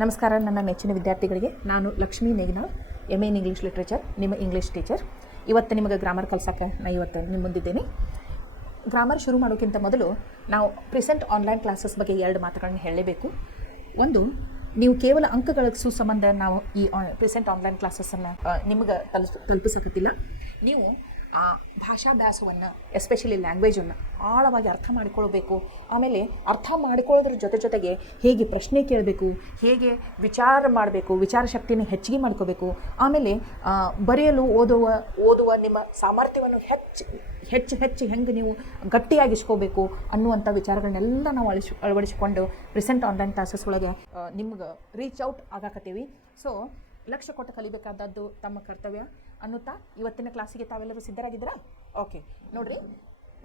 ನಮಸ್ಕಾರ ನನ್ನ ನೆಚ್ಚಿನ ವಿದ್ಯಾರ್ಥಿಗಳಿಗೆ. ನಾನು Lakshmi Neginal, M A in English literature, ನಿಮ್ಮ ಇಂಗ್ಲೀಷ್ ಟೀಚರ್. ಇವತ್ತು ನಿಮಗೆ ಗ್ರಾಮರ್ ಕಲ್ಸಕ್ಕೆ ನಾನು ಇವತ್ತು ನಿಮ್ಮ ಮುಂದಿದ್ದೇನೆ. ಗ್ರಾಮರ್ ಶುರು ಮಾಡೋಕ್ಕಿಂತ ಮೊದಲು ನಾವು ಪ್ರೆಸೆಂಟ್ ಆನ್ಲೈನ್ ಕ್ಲಾಸಸ್ ಬಗ್ಗೆ 2 ಮಾತುಗಳನ್ನ ಹೇಳಲೇಬೇಕು. ಒಂದು, ನೀವು ಕೇವಲ ಅಂಕಗಳ ಸಂಬಂಧ ನಾವು ಈ ಪ್ರೆಸೆಂಟ್ ಆನ್ಲೈನ್ ಕ್ಲಾಸಸ್ಸನ್ನು ನಿಮ್ಗೆ ತಲುಪಿಸಕತ್ತಿಲ್ಲ. ನೀವು ಆ ಭಾಷಾಭ್ಯಾಸವನ್ನು, ಎಸ್ಪೆಷಲಿ ಲ್ಯಾಂಗ್ವೇಜನ್ನು ಆಳವಾಗಿ ಅರ್ಥ ಮಾಡಿಕೊಳ್ಬೇಕು. ಆಮೇಲೆ ಅರ್ಥ ಮಾಡಿಕೊಳ್ಳೋದ್ರ ಜೊತೆಗೆ ಹೇಗೆ ಪ್ರಶ್ನೆ ಕೇಳಬೇಕು, ಹೇಗೆ ವಿಚಾರ ಮಾಡಬೇಕು, ವಿಚಾರ ಶಕ್ತಿಯನ್ನು ಹೆಚ್ಚಿಗೆ ಮಾಡ್ಕೋಬೇಕು. ಆಮೇಲೆ ಬರೆಯಲು ಓದುವ ನಿಮ್ಮ ಸಾಮರ್ಥ್ಯವನ್ನು ಹೆಚ್ಚು ಹೆಂಗೆ ನೀವು ಗಟ್ಟಿಯಾಗಿಸ್ಕೋಬೇಕು ಅನ್ನುವಂಥ ವಿಚಾರಗಳನ್ನೆಲ್ಲ ನಾವು ಅಳವಡಿಸಿಕೊಂಡು ಪ್ರೆಸೆಂಟ್ ಆನ್ಲೈನ್ ಕ್ಲಾಸಸ್ ಒಳಗೆ ನಿಮ್ಗೆ ರೀಚ್ ಔಟ್ ಆಗಾಕತ್ತೀವಿ. ಸೊ ಲಕ್ಷ್ಯ ಕೊಟ್ಟು ಕಲಿಬೇಕಾದದ್ದು ತಮ್ಮ ಕರ್ತವ್ಯ ಅನ್ನುತ್ತಾ ಇವತ್ತಿನ ಕ್ಲಾಸಿಗೆ ತಾವೆಲ್ಲರೂ ಸಿದ್ಧರಾಗಿದ್ದೀರಾ? ಓಕೆ, ನೋಡಿರಿ,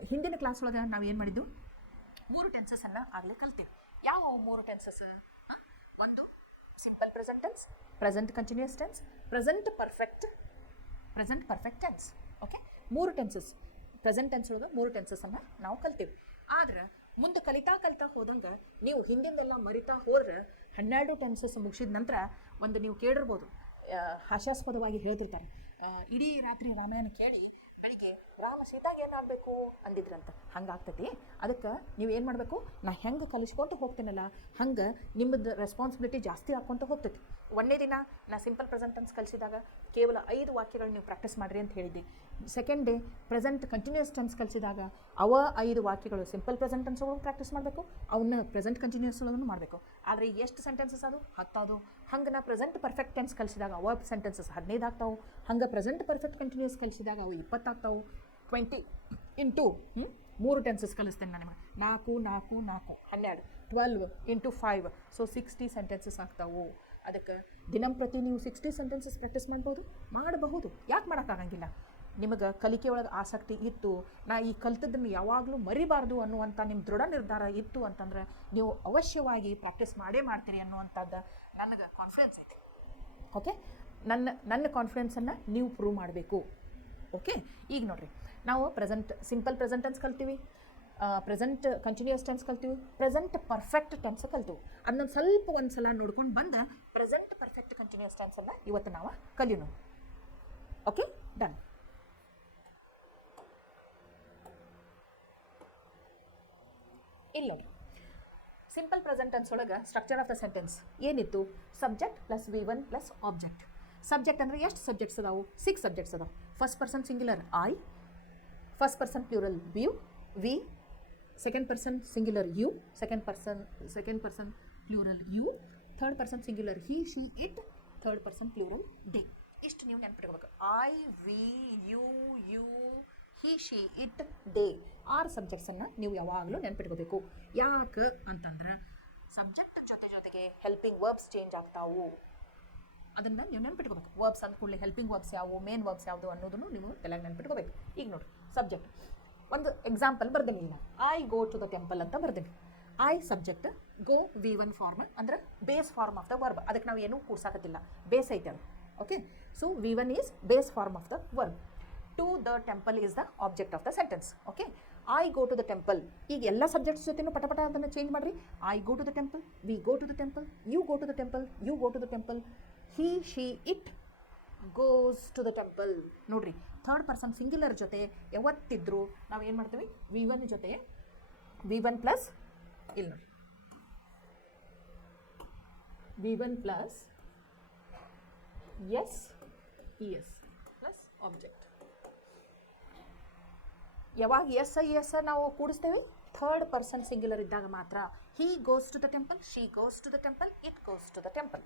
ಹಿಂದಿನ ಕ್ಲಾಸ್ ಒಳಗೆ ನಾವು ಏನು ಮಾಡಿದ್ದು, 3 ಟೆನ್ಸಸ್ಸನ್ನು ಆಗಲೇ ಕಲ್ತೇವೆ. ಯಾವ 3 ಟೆನ್ಸಸ್? ಒಂದು simple present tense, present continuous tense, present perfect tense. Okay, 3 tenses. Present tense ಒಳಗೆ 3 ಟೆನ್ಸಸ್ಸನ್ನು ನಾವು ಕಲ್ತೇವೆ. ಆದ್ರೆ ಮುಂದೆ ಕಲಿತಾ ಹೋದಂಗೆ ನೀವು ಹಿಂದಿಂದೆಲ್ಲ ಮರಿತಾ ಹೋದ್ರೆ 12 ಟೆನ್ಸಸ್ ಮುಗಿಸಿದ ನಂತರ ಒಂದು ನೀವು ಕೇಳಿರ್ಬೋದು, ಹಾಸ್ಯಾಸ್ಪದವಾಗಿ ಹೇಳ್ತಿರ್ತಾರೆ, ಇಡೀ ರಾತ್ರಿ ರಾಮಾಯಣ ಕೇಳಿ ಬೆಳಿಗ್ಗೆ ರಾಮ ಸೀತಾಗೆ ಏನಾಗಬೇಕು ಅಂದಿದ್ರಂತ. ಹಂಗಾಗ್ತೈತಿ. ಅದಕ್ಕೆ ನೀವು ಏನು ಮಾಡಬೇಕು, ನಾ ಹೆಂಗೆ ಕಲಿಸ್ಕೊತ ಹೋಗ್ತೀನಲ್ಲ ಹಂಗೆ ನಿಮ್ಮದು ರೆಸ್ಪಾನ್ಸಿಬಿಲಿಟಿ ಜಾಸ್ತಿ ಹಾಕ್ಕೊತ ಹೋಗ್ತೈತಿ. ಒಂದೇ ದಿನ ನಾ ಸಿಂಪಲ್ ಪ್ರೆಸೆಂಟ್ ಟೆನ್ಸ್ ಕಲಿಸಿದಾಗ ಕೇವಲ 5 ವಾಕ್ಯಗಳು ನೀವು ಪ್ರಾಕ್ಟೀಸ್ ಮಾಡಿರಿ ಅಂತ ಹೇಳಿದ್ದೆ. Second day present continuous tense ಕಲಿಸಿದಾಗ 5 ವಾಕ್ಯಗಳು ಸಿಂಪಲ್ ಪ್ರೆಸೆಂಟ್ ಟೆನ್ಸ್ ಒಳಗೆ ಪ್ರಾಕ್ಟೀಸ್ ಮಾಡಬೇಕು, ಅವನ್ನ ಪ್ರೆಸೆಂಟ್ ಕಂಟಿನ್ಯೂಸ್ ಒಳಗೂ ಮಾಡಬೇಕು. ಆದರೆ ಎಷ್ಟು ಸೆಂಟೆನ್ಸಸ್ ಅದು? 10 ಅದು. ಹಂಗೆ ನಾ ಪ್ರೆಸೆಂಟ್ ಪರ್ಫೆಕ್ಟ್ ಟೆನ್ಸ್ ಕಲಿಸಿದಾಗ ಸೆಂಟೆನ್ಸಸ್ 15 ಆಗ್ತಾವೆ. ಹಂಗೆ ಪ್ರೆಸೆಂಟ್ ಪರ್ಫೆಕ್ಟ್ ಕಂಟಿನ್ಯೂಸ್ ಕಲಿಸಿದಾಗ 20 ಆಗ್ತಾವೆ. 20 ಇಂಟು 3 ಟೆನ್ಸಸ್ ಕಲಿಸ್ತೇನೆ ನಾನು ನಿಮಗೆ. 4 12 12 ಇಂಟು 5, ಸೊ 60 ಸೆಂಟೆನ್ಸಸ್ ಆಗ್ತಾವೆ. ಅದಕ್ಕೆ ದಿನಂಪ್ರತಿ ನೀವು 60 ಸೆಂಟೆನ್ಸಸ್ ಪ್ರಾಕ್ಟೀಸ್ ಮಾಡಬಹುದು. ಯಾಕೆ ಮಾಡೋಕ್ಕಾಗಂಗಿಲ್ಲ? ನಿಮಗೆ ಕಲಿಕೆ ಒಳಗೆ ಆಸಕ್ತಿ ಇತ್ತು, ನಾ ಈ ಕಲಿತದ್ದನ್ನು ಯಾವಾಗಲೂ ಮರಿಬಾರ್ದು ಅನ್ನುವಂಥ ನಿಮ್ಮ ದೃಢ ನಿರ್ಧಾರ ಇತ್ತು ಅಂತಂದ್ರೆ ನೀವು ಅವಶ್ಯವಾಗಿ ಪ್ರಾಕ್ಟೀಸ್ ಮಾಡ್ತೀರಿ ಅನ್ನುವಂಥದ್ದು ನನಗೆ ಕಾನ್ಫಿಡೆನ್ಸ್ ಐತಿ. ಓಕೆ, ನನ್ನ ಕಾನ್ಫಿಡೆನ್ಸನ್ನು ನೀವು ಪ್ರೂವ್ ಮಾಡಬೇಕು. ಓಕೆ, ಈಗ ನೋಡಿರಿ, ನಾವು ಸಿಂಪಲ್ ಪ್ರೆಸೆಂಟ್ ಟೆನ್ಸ್ ಕಲ್ತೀವಿ, ಪ್ರೆಸೆಂಟ್ ಕಂಟಿನ್ಯೂಸ್ ಟೆನ್ಸ್ ಕಲ್ತೀವಿ, ಪ್ರೆಸೆಂಟ್ ಪರ್ಫೆಕ್ಟ್ ಟೆನ್ಸ್ ಕಲ್ತೀವಿ. ಅದನ್ನ ಒಂದು ಸಲ ನೋಡ್ಕೊಂಡು ಬಂದು ಪ್ರೆಸೆಂಟ್ ಪರ್ಫೆಕ್ಟ್ ಕಂಟಿನ್ಯೂಸ್ ಟೆನ್ಸನ್ನು ಇವತ್ತು ನಾವು ಕಲಿಯೋಣ. Okay, done. ಇಲ್ಲಿ ನೋಡಿ, ಸಿಂಪಲ್ ಪ್ರೆಸೆಂಟ್ ಟೆನ್ಸ್ ಒಳಗೆ ಸ್ಟ್ರಕ್ಚರ್ ಆಫ್ ದ ಸೆಂಟೆನ್ಸ್ ಏನಿತ್ತು? Subject plus V1 plus object. Subject ಅಂದರೆ ಎಷ್ಟು ಸಬ್ಜೆಕ್ಟ್ಸ್ ಅದಾವು? 6 ಸಬ್ಜೆಕ್ಟ್ಸ್ ಅದಾವೆ. First person singular I, first person plural we, second person singular you, second person plural you, third person singular he, she, it, third person plural they. ಇಷ್ಟು ನೀವು ನೆನ್ಪಿಟ್ಕೋಬೇಕು. I, we, you, he, she, it, they 6 ಸಬ್ಜೆಕ್ಟ್ಸನ್ನು ನೀವು ಯಾವಾಗಲೂ ನೆನ್ಪಿಟ್ಕೋಬೇಕು. ಯಾಕೆ ಅಂತಂದ್ರೆ subject ಜೊತೆಗೆ helping verbs change ಆಗ್ತಾವು. ಅದನ್ನು ನೀವು ನೆನ್ಪಿಟ್ಕೋಬೇಕು. ವರ್ಬ್ಸ್ ಅಂದ ಕೂಡಲೇ ಹೆಲ್ಪಿಂಗ್ ವರ್ಬ್ಸ್ ಯಾವುವು, ಮೇನ್ ವರ್ಬ್ಸ್ ಯಾವುದು ಅನ್ನೋದನ್ನು ನೀವು ತಲೆಗೆ ನೆನ್ಪಿಟ್ಕೋಬೇಕು. ಈಗ ನೋಡಿ, ಸಬ್ಜೆಕ್ಟ್ ಒಂದು ಎಕ್ಸಾಂಪಲ್ ಬರ್ತೀನಿ. ನಾನು I go to the temple ಅಂತ ಬರ್ತೀನಿ. I subject, go V1 form ಅಂದ್ರೆ base form of the verb. ಅದಕ್ಕೆ ನಾವು ಏನೂ ಕೂಡ್ಸಾಕತ್ತಿಲ್ಲ, ಬೇಸ್ ಐತೆ ಅದು. Okay, so V1 is base form of the verb. To the temple is the object of the sentence. Okay, I go to the temple. ಈಗ ಎಲ್ಲ subjects ಜೊತೆನೂ ಪಟ ಅದನ್ನು ಚೇಂಜ್ ಮಾಡಿರಿ. I go to the temple, we go to the temple, you go to the temple, you go to the temple, he, she, it goes to the temple. ನೋಡ್ರಿ, third person singular ಜೊತೆ ಯಾವತ್ತಿದ್ರು ನಾವು ಏನು ಮಾಡ್ತೀವಿ? V1 ಜೊತೆ V1 plus, ಇಲ್ಲಿ ನೋಡಿ, V1 plus s plus object. ಯಾವಾಗ ಎಸ್ ನಾವು ಕೂಡಿಸ್ತೇವೆ? ಥರ್ಡ್ ಪರ್ಸನ್ ಸಿಂಗ್ಯುಲರ್ ಇದ್ದಾಗ ಮಾತ್ರ. He goes to the temple, she goes to the temple, it goes to the temple.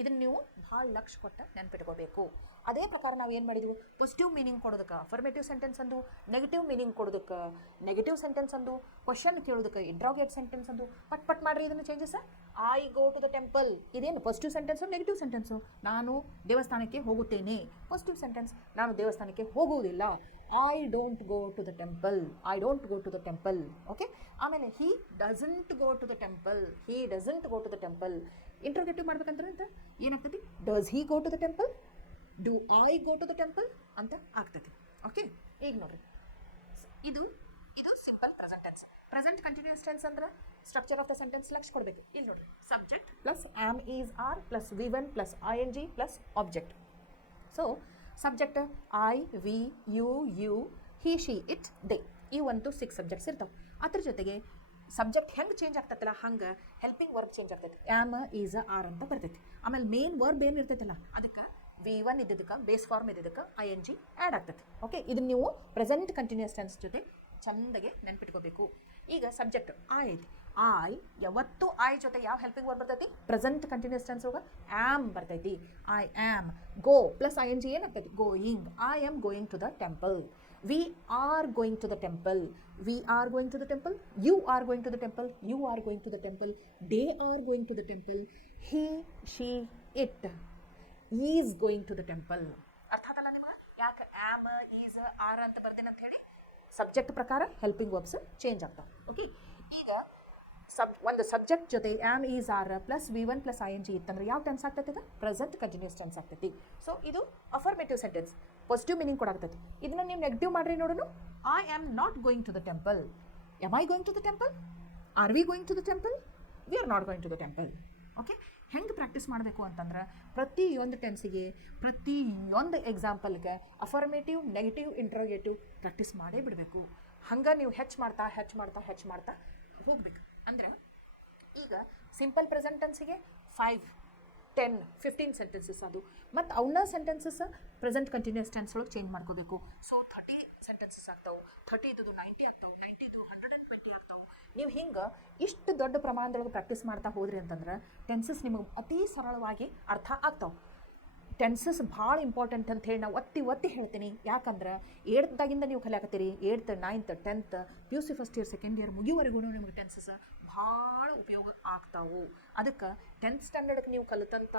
ಇದನ್ನು ನೀವು ಭಾಳ ಲಕ್ಷ್ಯ ಕೊಟ್ಟು ನೆನ್ಪಿಟ್ಕೋಬೇಕು. ಅದೇ ಪ್ರಕಾರ ನಾವು ಏನು ಮಾಡಿದ್ವಿ? ಪಾಸಿಟಿವ್ ಮೀನಿಂಗ್ ಕೊಡೋದಕ್ಕೆ ಅಫರ್ಮೇಟಿವ್ ಸೆಂಟೆನ್ಸ್ ಅಂದು, ನೆಗೆಟಿವ್ ಮೀನಿಂಗ್ ಕೊಡೋದಕ್ಕೆ ನೆಗೆಟಿವ್ ಸೆಂಟೆನ್ಸ್ ಅಂದು, ಕ್ವಶನ್ ಕೇಳೋದಕ್ಕೆ ಇಂಟ್ರಾಗೇಟ್ ಸೆಂಟೆನ್ಸ್ ಅಂದು. ಪಟ್ ಮಾಡಿರಿ ಇದನ್ನು changes. I go to the temple ಇದೇನು ಪಾಸಿಟಿವ್ ಸೆಂಟೆನ್ಸು, ನೆಗೆಟಿವ್ ಸೆಂಟೆನ್ಸು? ನಾನು ದೇವಸ್ಥಾನಕ್ಕೆ ಹೋಗುತ್ತೇನೆ. ಪಾಸಿಟಿವ್ ಸೆಂಟೆನ್ಸ್, ನಾನು ದೇವಸ್ಥಾನಕ್ಕೆ ಹೋಗುವುದಿಲ್ಲ. I don't go to the temple. Okay, ಆಮೇಲೆ he doesn't go to the temple. Interrogative ಮಾಡ್ಬೇಕಂತ ಏನಾಗ್ತದೆ? Does he go to the temple, do I go to the temple ಅಂತ ಆಗ್ತದೆ. ಓಕೆ, ಈಗ ನೋಡ್ರಿ, ಇದು simple present tense. Present continuous tense ಅಂದ್ರೆ structure of the sentence ಲಕ್ಷ ಕೊಡಬೇಕು. ಇಲ್ಲಿ ನೋಡ್ರಿ, subject plus am is are plus V1 plus ING plus object. So subject I, we, you, he, she, it, they, ಈ 1 to 6 subjects ಇರ್ತಾವೆ. ಅದ್ರ ಜೊತೆಗೆ subject ಹೆಂಗೆ ಚೇಂಜ್ ಆಗ್ತೈತಲ್ಲ ಹಂಗೆ ಹೆಲ್ಪಿಂಗ್ ವರ್ಬ್ ಚೇಂಜ್ ಆಗ್ತೈತಿ. ಆಮ್ ಈಸ್ ಆರ್ ಅಂತ ಬರ್ತೈತಿ. ಆಮೇಲೆ ಮೇನ್ ವರ್ಬ್ ಏನು ಇರ್ತೈತಲ್ಲ ಅದಕ್ಕೆ V1 ಇದ್ದದಕ್ಕೆ ಬೇಸ್ ಫಾರ್ಮ್ ಇದ್ದದಕ್ಕೆ ING ಆ್ಯಡ್ ಆಗ್ತೈತಿ. ಓಕೆ, ಇದನ್ನು ನೀವು ಪ್ರೆಸೆಂಟ್ ಕಂಟಿನ್ಯೂಸ್ ಟೆನ್ಸ್ ಜೊತೆ ಚಂದಗೆ ನೆನ್ಪಿಟ್ಕೋಬೇಕು. ಈಗ ಸಬ್ಜೆಕ್ಟ್ ಐ ಐತಿ. ಐ ಯಾವತ್ತು ಐ ಜೊತೆ ಯಾವ ಹೆಲ್ಪಿಂಗ್ ವರ್ಬ್ ಬರ್ತೈತಿ? ಪ್ರೆಸೆಂಟ್ ಕಂಟಿನ್ಯೂಸ್ ಟೆನ್ಸ್ ಒಳಗೆ ಆಮ್ ಬರ್ತೈತಿ. I am. Go plus ING ಏನಾಗ್ತೈತಿ? Going. I am going to the temple. We are going to the temple. We are going to the temple. You are going to the temple. You are going to the temple. They are going to the temple. He, she, it is going to the temple. ಅರ್ಥ ಆತಲ್ಲ ನಿಮಗೆ? ಯಾಕೆ am, is, are ಅಂತ ಬರ್ದೇನೆ ಅಂತ ಹೇಳಿ subject ಪ್ರಕಾರ helping verbs change ಆಗ್ತಾವೆ. Okay, ಈಗ ಒಂದು ಸಬ್ಜೆಕ್ಟ್ ಜೊತೆ am is are plus V1 plus ING ಇತ್ತಂದ್ರೆ ಯಾವ ಟೆನ್ಸ್ ಆಗ್ತೈತೆ? ಪ್ರೆಸೆಂಟ್ ಕಂಟಿನ್ಯೂಸ್ ಟೆನ್ಸ್ ಆಗ್ತೈತಿ. ಸೊ ಇದು ಅಫರ್ಮೇಟಿವ್ ಸೆಂಟೆನ್ಸ್, ಪಾಸಿಟಿವ್ ಮೀನಿಂಗ್ ಕೊಡಾಗ್ತೈತಿ. ಇದನ್ನ ನೀವು ನೆಗೆಟಿವ್ ಮಾಡ್ರಿ ನೋಡೋಣ. I am not going to the temple. Am I going to the temple? Are we going to the temple? We are not going to the temple. Okay, ಹೆಂಗೆ practice ಮಾಡಬೇಕು ಅಂತಂದ್ರೆ ಪ್ರತಿಯೊಂದು ಟೆನ್ಸಿಗೆ ಪ್ರತಿಯೊಂದು ಎಕ್ಸಾಂಪಲ್ಗೆ ಅಫರ್ಮೇಟಿವ್, ನೆಗೆಟಿವ್, ಇಂಟ್ರೋಗೇಟಿವ್ ಪ್ರಾಕ್ಟೀಸ್ ಮಾಡೇ ಬಿಡಬೇಕು. ಹಂಗೆ ನೀವು ಹೆಚ್ಚು ಮಾಡ್ತಾ ಹೋಗ್ಬೇಕು. ಅಂದರೆ ಈಗ ಸಿಂಪಲ್ ಪ್ರೆಸೆಂಟ್ ಟೆನ್ಸಿಗೆ 5, 10, 15 ಸೆಂಟೆನ್ಸಸ್ ಅದು, ಮತ್ತು ಅವನ್ನ ಸೆಂಟೆನ್ಸಸ್ ಪ್ರೆಸೆಂಟ್ ಕಂಟಿನ್ಯೂಸ್ ಟೆನ್ಸ್ ಒಳಗೆ ಚೇಂಜ್ ಮಾಡ್ಕೋಬೇಕು. ಸೊ 30 ಸೆಂಟೆನ್ಸಸ್ ಆಗ್ತಾವೆ, 30 ಇದು 90 ಆಗ್ತಾವೆ, 90 ಇದು 120 ಆಗ್ತಾವೆ. ನೀವು ಹಿಂಗೆ ಇಷ್ಟು ದೊಡ್ಡ ಪ್ರಮಾಣದೊಳಗೆ ಪ್ರಾಕ್ಟೀಸ್ ಮಾಡ್ತಾ ಹೋದ್ರಿ ಅಂತಂದ್ರೆ ಟೆನ್ಸಸ್ ನಿಮಗೆ ಅತಿ ಸರಳವಾಗಿ ಅರ್ಥ ಆಗ್ತಾವೆ. ಟೆನ್ಸಸ್ ಭಾಳ ಇಂಪಾರ್ಟೆಂಟ್ ಅಂತ ಹೇಳಿ ನಾವು ಒತ್ತಿ ಹೇಳ್ತೀನಿ. ಯಾಕಂದ್ರೆ 8th ನೀವು ಕಲಿಯಾಕತ್ತೀರಿ, 8th, 9th, 10th, PUC first year, second year ಮುಗಿಯುವರೆಗೂ ನಿಮಗೆ ಟೆನ್ಸಸ್ ಭಾಳ ಉಪಯೋಗ ಆಗ್ತಾವೆ. ಅದಕ್ಕೆ 10th ಸ್ಟ್ಯಾಂಡರ್ಡ್ಗೆ ನೀವು ಕಲಿತಂಥ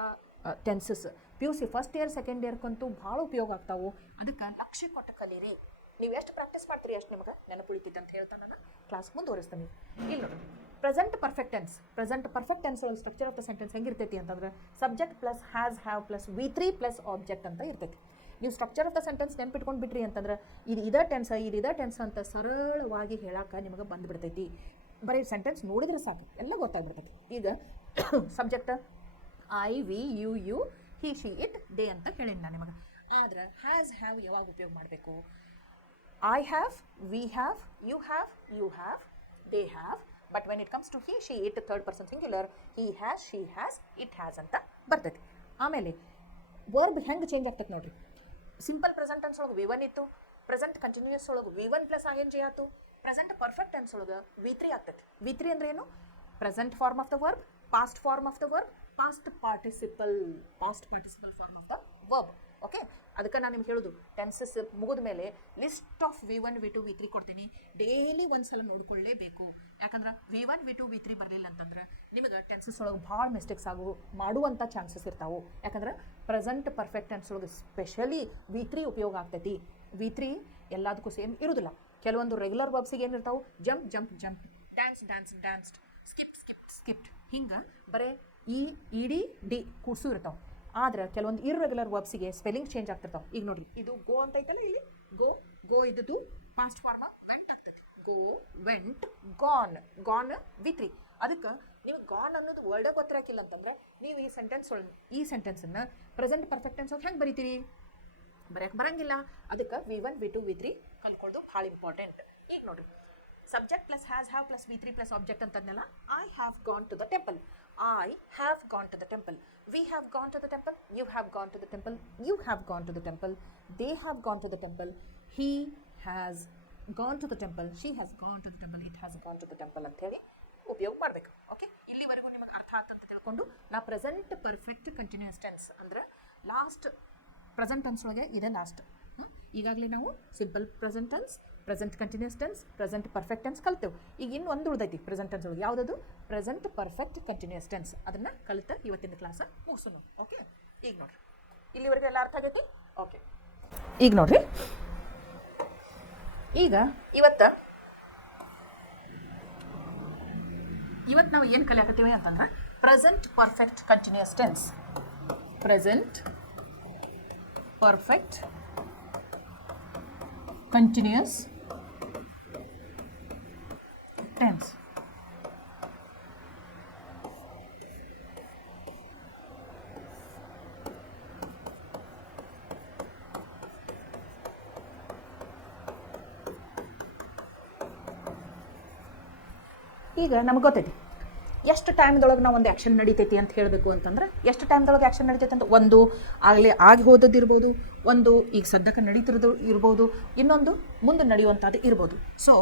tenses PUC first year, second ಇಯರ್ಗಂತೂ ಭಾಳ ಉಪಯೋಗ ಆಗ್ತಾವೆ. ಅದಕ್ಕೆ ಲಕ್ಷ್ಯ ಕೊಟ್ಟು ಕಲೀರಿ. ನೀವು ಎಷ್ಟು ಪ್ರಾಕ್ಟೀಸ್ ಮಾಡ್ತೀರಿ ಅಷ್ಟು ನಿಮಗೆ ನೆನಪುಳಿತೈತೆ ಅಂತ ಹೇಳ್ತಾ ನಾನು ಕ್ಲಾಸ್ ಮುಂದುವರಿಸ್ತೀನಿ. ಇಲ್ಲಿ ನೋಡಿ, ಪ್ರೆಸೆಂಟ್ ಪರ್ಫೆಕ್ಟ್ ಟೆನ್ಸ್ ಒಳಗೆ ಸ್ಟ್ರಕ್ಚರ್ ಆಫ್ ದ ಸೆಂಟೆನ್ಸ್ ಹೆಂಗಿರ್ತೈತಿ ಅಂತಂದ್ರೆ subject plus has, have plus V3 plus object ಅಂತ ಇರ್ತೈತಿ. ನೀವು ಸ್ಟ್ರಕ್ಚರ್ ಆಫ್ ದ ಸೆಂಟೆನ್ಸ್ ನೆನ್ಪಿಟ್ಕೊಂಡು ಬಿಟ್ರಿ ಅಂತಂದ್ರೆ ಇದು ಇದೇ ಟೆನ್ಸ್ ಅಂತ ಸರಳವಾಗಿ ಹೇಳಕ್ಕೆ ನಿಮಗೆ ಬಂದುಬಿಡ್ತೈತಿ. ಬರೀ ಸೆಂಟೆನ್ಸ್ ನೋಡಿದ್ರೆ ಸಾಕು, ಎಲ್ಲ ಗೊತ್ತಾಗ್ಬಿಡ್ತೈತಿ. ಈಗ subject I, we, you, he, she, it, they ಅಂತ ಹೇಳಿನಿ ನಾನು ನಿಮಗೆ. ಆದ್ರೆ ಹ್ಯಾಸ್, ಹ್ಯಾವ್ ಯಾವಾಗ ಉಪಯೋಗ ಮಾಡಬೇಕು? I have, we have, you have, they have. But when it comes to he, she, it, third person singular, he has, she has, it has ಅಂತ ಬರ್ತೈತಿ. ಆಮೇಲೆ ವರ್ಬ್ ಹೆಂಗೆ ಚೇಂಜ್ ಆಗ್ತೈತೆ ನೋಡ್ರಿ. ಸಿಂಪಲ್ ಪ್ರೆಸೆಂಟ್ ಟೆನ್ಸ್ ಒಳಗೆ V1 ಇತ್ತು, present continuous ಒಳಗೆ V1 plus ING ಆಯ್ತು, ಪ್ರೆಸೆಂಟ್ ಪರ್ಫೆಕ್ಟ್ ಟೆನ್ಸ್ ಒಳಗೆ V3 ಆಗ್ತೈತಿ. V3 ಅಂದ್ರೆ ಏನು? Present form of the verb, past form of the verb, past participle form of the verb. Okay, ಅದಕ್ಕೆ ನಾನು ನಿಮ್ಗೆ ಹೇಳೋದು ಟೆನ್ಸಸ್ ಮುಗಿದ ಮೇಲೆ list of V1, V2, V3 ಕೊಡ್ತೀನಿ. ಡೈಲಿ ಒಂದು ಸಲ ನೋಡ್ಕೊಳ್ಳೇಬೇಕು. ಯಾಕಂದ್ರೆ V1, V2, V3 ಬರಲಿಲ್ಲ ಅಂತಂದ್ರೆ ನಿಮಗೆ ಟೆನ್ಸಸ್ ಒಳಗೆ ಭಾಳ ಮಿಸ್ಟೇಕ್ಸ್ ಮಾಡುವಂಥ ಚಾನ್ಸಸ್ ಇರ್ತಾವೆ. ಯಾಕಂದ್ರೆ ಪ್ರೆಸೆಂಟ್ ಪರ್ಫೆಕ್ಟ್ ಟೆನ್ಸ್ ಒಳಗೆ ಸ್ಪೆಷಲಿ V3 ಉಪಯೋಗ ಆಗ್ತೈತಿ. V3 ಎಲ್ಲದಕ್ಕೂ ಸೇಮ್ ಇರೋದಿಲ್ಲ. ಕೆಲವೊಂದು ರೆಗ್ಯುಲರ್ ವರ್ಬ್ಸಿಗೆ ಏನಿರ್ತಾವೆ? ಜಂಪ್, ಡ್ಯಾನ್ಸ್ಡ್, ಸ್ಕಿಪ್ಡ್ ಹಿಂಗೆ ಬರೀ ED, D ಕೂಡ್ಸು ಇರ್ತಾವೆ. ಆದ್ರೆ ಕೆಲವೊಂದು ಇರ್ರೆಗ್ಯುಲರ್ ವರ್ಬ್ಸಿಗೆ ಸ್ಪೆಲ್ಲಿಂಗ್ ಚೇಂಜ್ ಆಗ್ತಿರ್ತಾವೆ. ಈಗ ನೋಡಿರಿ, ಇದು ಗೋ ಅಂತ ಐತಲ್ಲ, ಇಲ್ಲಿ ಗೋ ಇದ್ದದ್ದು ಪಾಸ್ಟ್ ಫಾರ್ಮ್ ವೆಂಟ್ ಆಗ್ತೈತಿ. ಗೋ, ವೆಂಟ್, ಗಾನ್ V3. ಅದಕ್ಕೆ ನೀವು ಗಾನ್ ಅನ್ನೋದು ವರ್ಡ ಗೊತ್ತಿರಾಕಿಲ್ಲ ಅಂತಂದ್ರೆ ನೀವು ಈ ಸೆಂಟೆನ್ಸನ್ನು ಪ್ರೆಸೆಂಟ್ ಪರ್ಫೆಕ್ಟ್ ಟೆನ್ಸ್ ಹೆಂಗೆ ಬರೀತೀರಿ? ಬರೆಯಕ್ಕೆ ಬರಂಗಿಲ್ಲ. ಅದಕ್ಕೆ V1, V2, V3 ಕಲ್ಕೊಳ್ಳೋದು ಭಾಳ ಇಂಪಾರ್ಟೆಂಟ್. ಈಗ ನೋಡಿರಿ, subject plus has, have plus V3 plus object ಅಂತಂದೆಲ್ಲ. I have gone to the temple. I have gone to the temple. We have gone to the temple. You have gone to the temple. You have gone to the temple. They have gone to the temple. He has gone to the temple. She has gone to the temple. It has gone to the temple ಅಂತ ಹೇಳಿ ಉಪಯೋಗ ಮಾಡಬೇಕು. Okay, ಇಲ್ಲಿವರೆಗೂ ನಿಮಗೆ ಅರ್ಥ ಅಂತ ತಿಳ್ಕೊಂಡು ನಾ ಪ್ರೆಸೆಂಟ್ ಪರ್ಫೆಕ್ಟ್ ಕಂಟಿನ್ಯೂಸ್ ಟೆನ್ಸ್ ಅಂದ್ರೆ ಲಾಸ್ಟ್ ಪ್ರೆಸೆಂಟ್ ಟೆನ್ಸ್ ಒಳಗೆ ಇದೆ ಲಾಸ್ಟ್. ಈಗಾಗಲೇ ನಾವು simple present tense, present continuous tense, present perfect tense ಕಲ್ತೇವೆ. ಈಗ ಇನ್ನು ಒಂದು ಉಳಿದೈತಿ ಪ್ರೆಸೆಂಟ್ ಟೆನ್ಸ್ ಒಳಗೆ. ಯಾವುದದು? Present perfect continuous tense. ಅದನ್ನು ಕಲಿತ ಇವತ್ತಿನ ಕ್ಲಾಸ ಮುಗಿಸೋಣ. ಓಕೆ, ಈಗ ನೋಡ್ರಿ, ಇಲ್ಲಿವರೆಗೆ ಎಲ್ಲ ಅರ್ಥ ಆಗೈತಿ? ಓಕೆ, ಈಗ ನೋಡ್ರಿ, ಈಗ ಇವತ್ತು ನಾವು ಏನು ಕಲಿಯಾಕತ್ತೀವಿ ಅಂತಂದ್ರೆ present perfect continuous tense. Present perfect continuous tense. ಈಗ ನಮಗೆ ಗೊತ್ತೈತಿ ಎಷ್ಟು ಟೈಮ್ದೊಳಗೆ ನಾವು ಒಂದು ಆ್ಯಕ್ಷನ್ ನಡೀತೈತಿ ಅಂತ ಹೇಳಬೇಕು ಅಂತಂದ್ರೆ ಎಷ್ಟು ಟೈಮ್ದೊಳಗೆ ಆ್ಯಕ್ಷನ್ ನಡೀತೈತೆ ಅಂತ ಒಂದು ಆಗಲೇ ಆಗಿ ಹೋದದ್ದು ಇರ್ಬೋದು, ಒಂದು ಈಗ ಸದ್ಯಕ್ಕೆ ನಡೀತಿರೋದು ಇರ್ಬೋದು, ಇನ್ನೊಂದು ಮುಂದೆ ನಡೆಯುವಂಥದ್ದು ಇರ್ಬೋದು. So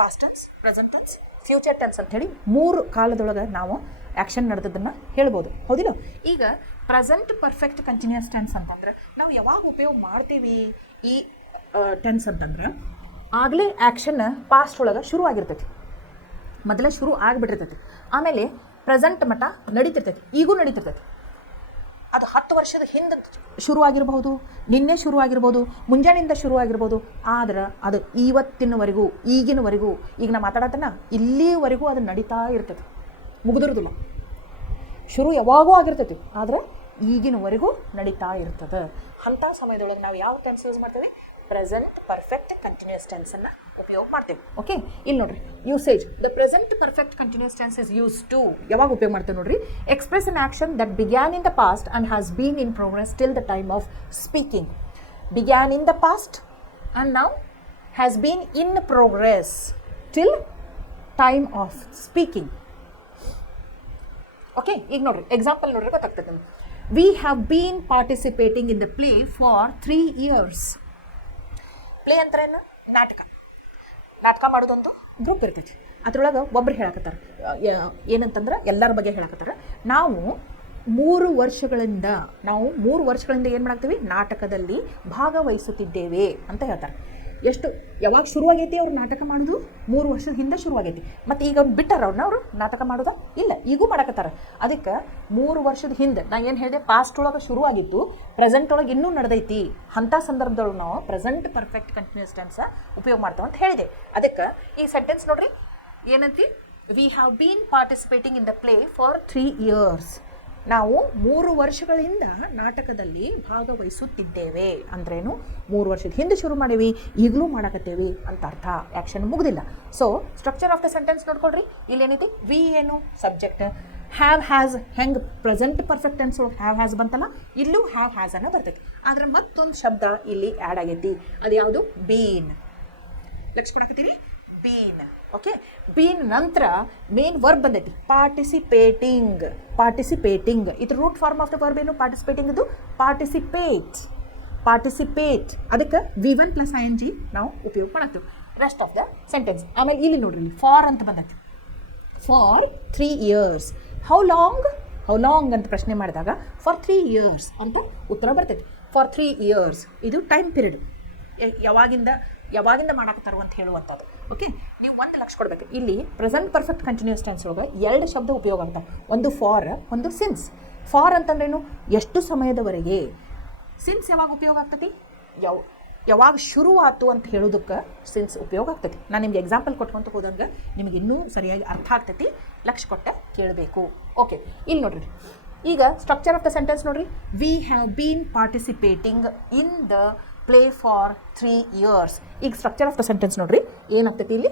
past tense, present tense, future tense ಅಂತ ಹೇಳಿ 3 ಕಾಲದೊಳಗೆ ನಾವು ಆ್ಯಕ್ಷನ್ ನಡೆದದನ್ನು ಹೇಳ್ಬೋದು. ಹೌದಿಲ್ಲ? ಈಗ ಪ್ರೆಸೆಂಟ್ ಪರ್ಫೆಕ್ಟ್ ಕಂಟಿನ್ಯೂಸ್ ಟೆನ್ಸ್ ಅಂತಂದ್ರೆ ನಾವು ಯಾವಾಗ ಉಪಯೋಗ ಮಾಡ್ತೀವಿ ಈ ಟೆನ್ಸ್ ಅಂತಂದ್ರೆ ಆಗಲೇ ಆ್ಯಕ್ಷನ್ ಪಾಸ್ಟ್ ಒಳಗೆ ಶುರು ಆಗಿರ್ತೈತಿ, ಮೊದಲೇ ಶುರು ಆಗಿಬಿಟ್ಟಿರ್ತೈತಿ, ಆಮೇಲೆ ಪ್ರೆಸೆಂಟ್ ಮಟ್ಟ ನಡೀತಿರ್ತೈತಿ, ಈಗೂ ನಡೀತಿರ್ತೈತಿ. ಅದು 10 ವರ್ಷದ ಹಿಂದೆ ಶುರುವಾಗಿರ್ಬೋದು, ನಿನ್ನೆ ಶುರುವಾಗಿರ್ಬೋದು, ಮುಂಜಾನೆಯಿಂದ ಶುರುವಾಗಿರ್ಬೋದು, ಆದ್ರೆ ಅದು ಇವತ್ತಿನವರೆಗೂ ಈಗಿನವರೆಗೂ ಈಗ ನಾ ಮಾತಾಡತ್ತನ ಇಲ್ಲಿವರೆಗೂ ಅದು ನಡೀತಾ ಇರ್ತೈತಿ, ಮುಗಿದಿರೋದಿಲ್ಲ. ಶುರು ಯಾವಾಗೂ ಆಗಿರ್ತೈತಿ ಆದರೆ ಈಗಿನವರೆಗೂ ನಡೀತಾ ಇರ್ತದೆ. ಅಂಥ ಸಮಯದೊಳಗೆ ನಾವು ಯಾವ ಟೆನ್ಸ್ ಯೂಸ್ ಮಾಡ್ತೇವೆ? ಪ್ರೆಸೆಂಟ್ ಪರ್ಫೆಕ್ಟ್ ಕಂಟಿನ್ಯೂಸ್ ಟೆನ್ಸನ್ನು ಉಪಯೋಗ ಮಾಡ್ತೀವಿ. ಓಕೆ, ಇಲ್ಲಿ ನೋಡ್ರಿ usage. The present perfect continuous tense is use to ಯಾವಾಗ ಉಪಯೋಗ ಮಾಡ್ತೇವೆ ನೋಡ್ರಿ? Express an action that began in the past and has been in progress till the time of speaking. Began in the past and now has been in progress till time of speaking. Okay, ಈಗ ನೋಡ್ರಿ example ನೋಡ್ರಿ ಗೊತ್ತಾಗ್ತದೆ ನಮ್ಗೆ. We have been participating in the play for 3 years. Play ಅಂತಾರೇನು? ನಾಟಕ ಮಾಡೋದೊಂದು group ಇರ್ತೈತಿ, ಅದ್ರೊಳಗೆ ಒಬ್ರು ಹೇಳಕತ್ತಾರೆ ಏನಂತಂದ್ರೆ ಎಲ್ಲರ ಬಗ್ಗೆ ಹೇಳಕತ್ತಾರೆ. ನಾವು 3 ವರ್ಷಗಳಿಂದ ಏನು ಮಾಡಾಕ್ತೀವಿ? ನಾಟಕದಲ್ಲಿ ಭಾಗವಹಿಸುತ್ತಿದ್ದೇವೆ ಅಂತ ಹೇಳ್ತಾರೆ. ಎಷ್ಟು ಯಾವಾಗ ಶುರುವಾಗೈತಿ ಅವ್ರು ನಾಟಕ ಮಾಡೋದು? 3 ವರ್ಷದ ಹಿಂದೆ ಶುರುವಾಗೈತಿ. ಮತ್ತು ಈಗ ಅವ್ರು ಬಿಟ್ಟಾರ ಅವರು ನಾಟಕ ಮಾಡೋದ? ಇಲ್ಲ, ಈಗೂ ಮಾಡಕತ್ತಾರ. ಅದಕ್ಕೆ 3 ವರ್ಷದ ಹಿಂದೆ ನಾ ಏನು ಹೇಳಿದೆ? ಪಾಸ್ಟ್ ಒಳಗೆ ಶುರುವಾಗಿತ್ತು, ಪ್ರೆಸೆಂಟ್ ಒಳಗೆ ಇನ್ನೂ ನಡೆದೈತಿ. ಅಂಥ ಸಂದರ್ಭದೊಳಗೆ ನಾವು ಪ್ರೆಸೆಂಟ್ ಪರ್ಫೆಕ್ಟ್ ಕಂಟಿನ್ಯೂಸ್ ಟೆನ್ಸ್ ಉಪಯೋಗ ಮಾಡ್ತೇವೆ ಅಂತ ಹೇಳಿದೆ. ಅದಕ್ಕೆ ಈ ಸೆಂಟೆನ್ಸ್ ನೋಡ್ರಿ ಏನಂತಿ? We have been participating in the play for 3 years. ನಾವು 3 ವರ್ಷಗಳಿಂದ ನಾಟಕದಲ್ಲಿ ಭಾಗವಹಿಸುತ್ತಿದ್ದೇವೆ ಅಂದ್ರೇನು? 3 ವರ್ಷದ ಹಿಂದೆ ಶುರು ಮಾಡೀವಿ, ಈಗಲೂ ಮಾಡಕತ್ತೇವಿ ಅಂತ ಅರ್ಥ. ಆ್ಯಕ್ಷನ್ ಮುಗ್ದಿಲ್ಲ. So structure of the sentence ನೋಡ್ಕೊಳ್ರಿ. ಇಲ್ಲೇನೈತಿ? ವಿ ಏನು? ಸಬ್ಜೆಕ್ಟ್. ಹ್ಯಾವ್ ಹ್ಯಾಸ್ ಹೆಂಗೆ present perfect tense have has ಬಂತಲ್ಲ, ಇಲ್ಲೂ ಹ್ಯಾವ್ ಹ್ಯಾಸ್ ಅನ್ನ ಬರ್ತೈತಿ. ಆದ್ರೆ ಮತ್ತೊಂದು ಶಬ್ದ ಇಲ್ಲಿ ಆ್ಯಡ್ ಆಗೈತಿ. ಅದು ಯಾವುದು? ಬೀನ್. ಲಕ್ಷ ಕೊಡಕತ್ತೀವಿ? ಬೀನ್. ಓಕೆ, ಬೀನ್ ನಂತರ ಮೇನ್ ವರ್ಬ್ ಬಂದೈತಿ ಪಾರ್ಟಿಸಿಪೇಟಿಂಗ್. ಇದ್ರ root form of the verb ಏನು? ಪಾರ್ಟಿಸಿಪೇಟಿಂಗ್. ಇದು ಪಾರ್ಟಿಸಿಪೇಟ್. ಅದಕ್ಕೆ V1 + ing ನಾವು ಉಪಯೋಗ ಮಾಡ್ತೀವಿ ರೆಸ್ಟ್ ಆಫ್ ದ ಸೆಂಟೆನ್ಸ್. ಆಮೇಲೆ ಇಲ್ಲಿ ನೋಡ್ರಿ ಫಾರ್ ಅಂತ ಬಂದೈತಿ. For 3 years. ಹೌ ಲಾಂಗ್ ಅಂತ ಪ್ರಶ್ನೆ ಮಾಡಿದಾಗ ಫಾರ್ 3 years ಅಂತ ಉತ್ತರ ಬರ್ತೈತಿ. ಫಾರ್ 3 years ಇದು ಟೈಮ್ ಪೀರಿಯಡ್. ಯಾವಾಗಿಂದ ಮಾಡಾಕತ್ತಾರು ಅಂತ ಹೇಳುವಂಥದ್ದು. ಓಕೆ, ನೀವು 1 ಲಕ್ಷ ಕೊಡಬೇಕು. ಇಲ್ಲಿ ಪ್ರೆಸೆಂಟ್ ಪರ್ಫೆಕ್ಟ್ ಕಂಟಿನ್ಯೂಸ್ ಟೆನ್ಸ್ ಒಳಗೆ 2 ಶಬ್ದ ಉಪಯೋಗ ಆಗ್ತವೆ. ಒಂದು ಫಾರ್, ಒಂದು ಸಿನ್ಸ್. ಫಾರ್ ಅಂತಂದ್ರೇನು? ಎಷ್ಟು ಸಮಯದವರೆಗೆ. ಸಿನ್ಸ್ ಯಾವಾಗ ಉಪಯೋಗ ಆಗ್ತೈತಿ? ಯಾವಾಗ ಶುರು ಆಯ್ತು ಅಂತ ಹೇಳೋದಕ್ಕೆ ಸಿನ್ಸ್ ಉಪಯೋಗ ಆಗ್ತೈತಿ. ನಾನು ನಿಮ್ಗೆ ಎಕ್ಸಾಂಪಲ್ ಕೊಟ್ಕೊಂತ ಹೋದಂಗೆ ನಿಮಗೆ ಇನ್ನೂ ಸರಿಯಾಗಿ ಅರ್ಥ ಆಗ್ತೈತಿ. ಲಕ್ಷ ಕೊಟ್ಟೆ ಕೇಳಬೇಕು. ಓಕೆ, ಇಲ್ಲಿ ನೋಡ್ರಿ ಈಗ ಸ್ಟ್ರಕ್ಚರ್ ಆಫ್ ದ ಸೆಂಟೆನ್ಸ್ ನೋಡ್ರಿ. We have been participating in the play for 3 years. ಈಗ ಸ್ಟ್ರಕ್ಚರ್ ಆಫ್ ದ ಸೆಂಟೆನ್ಸ್ ನೋಡ್ರಿ ಏನಾಗ್ತೈತಿ ಇಲ್ಲಿ?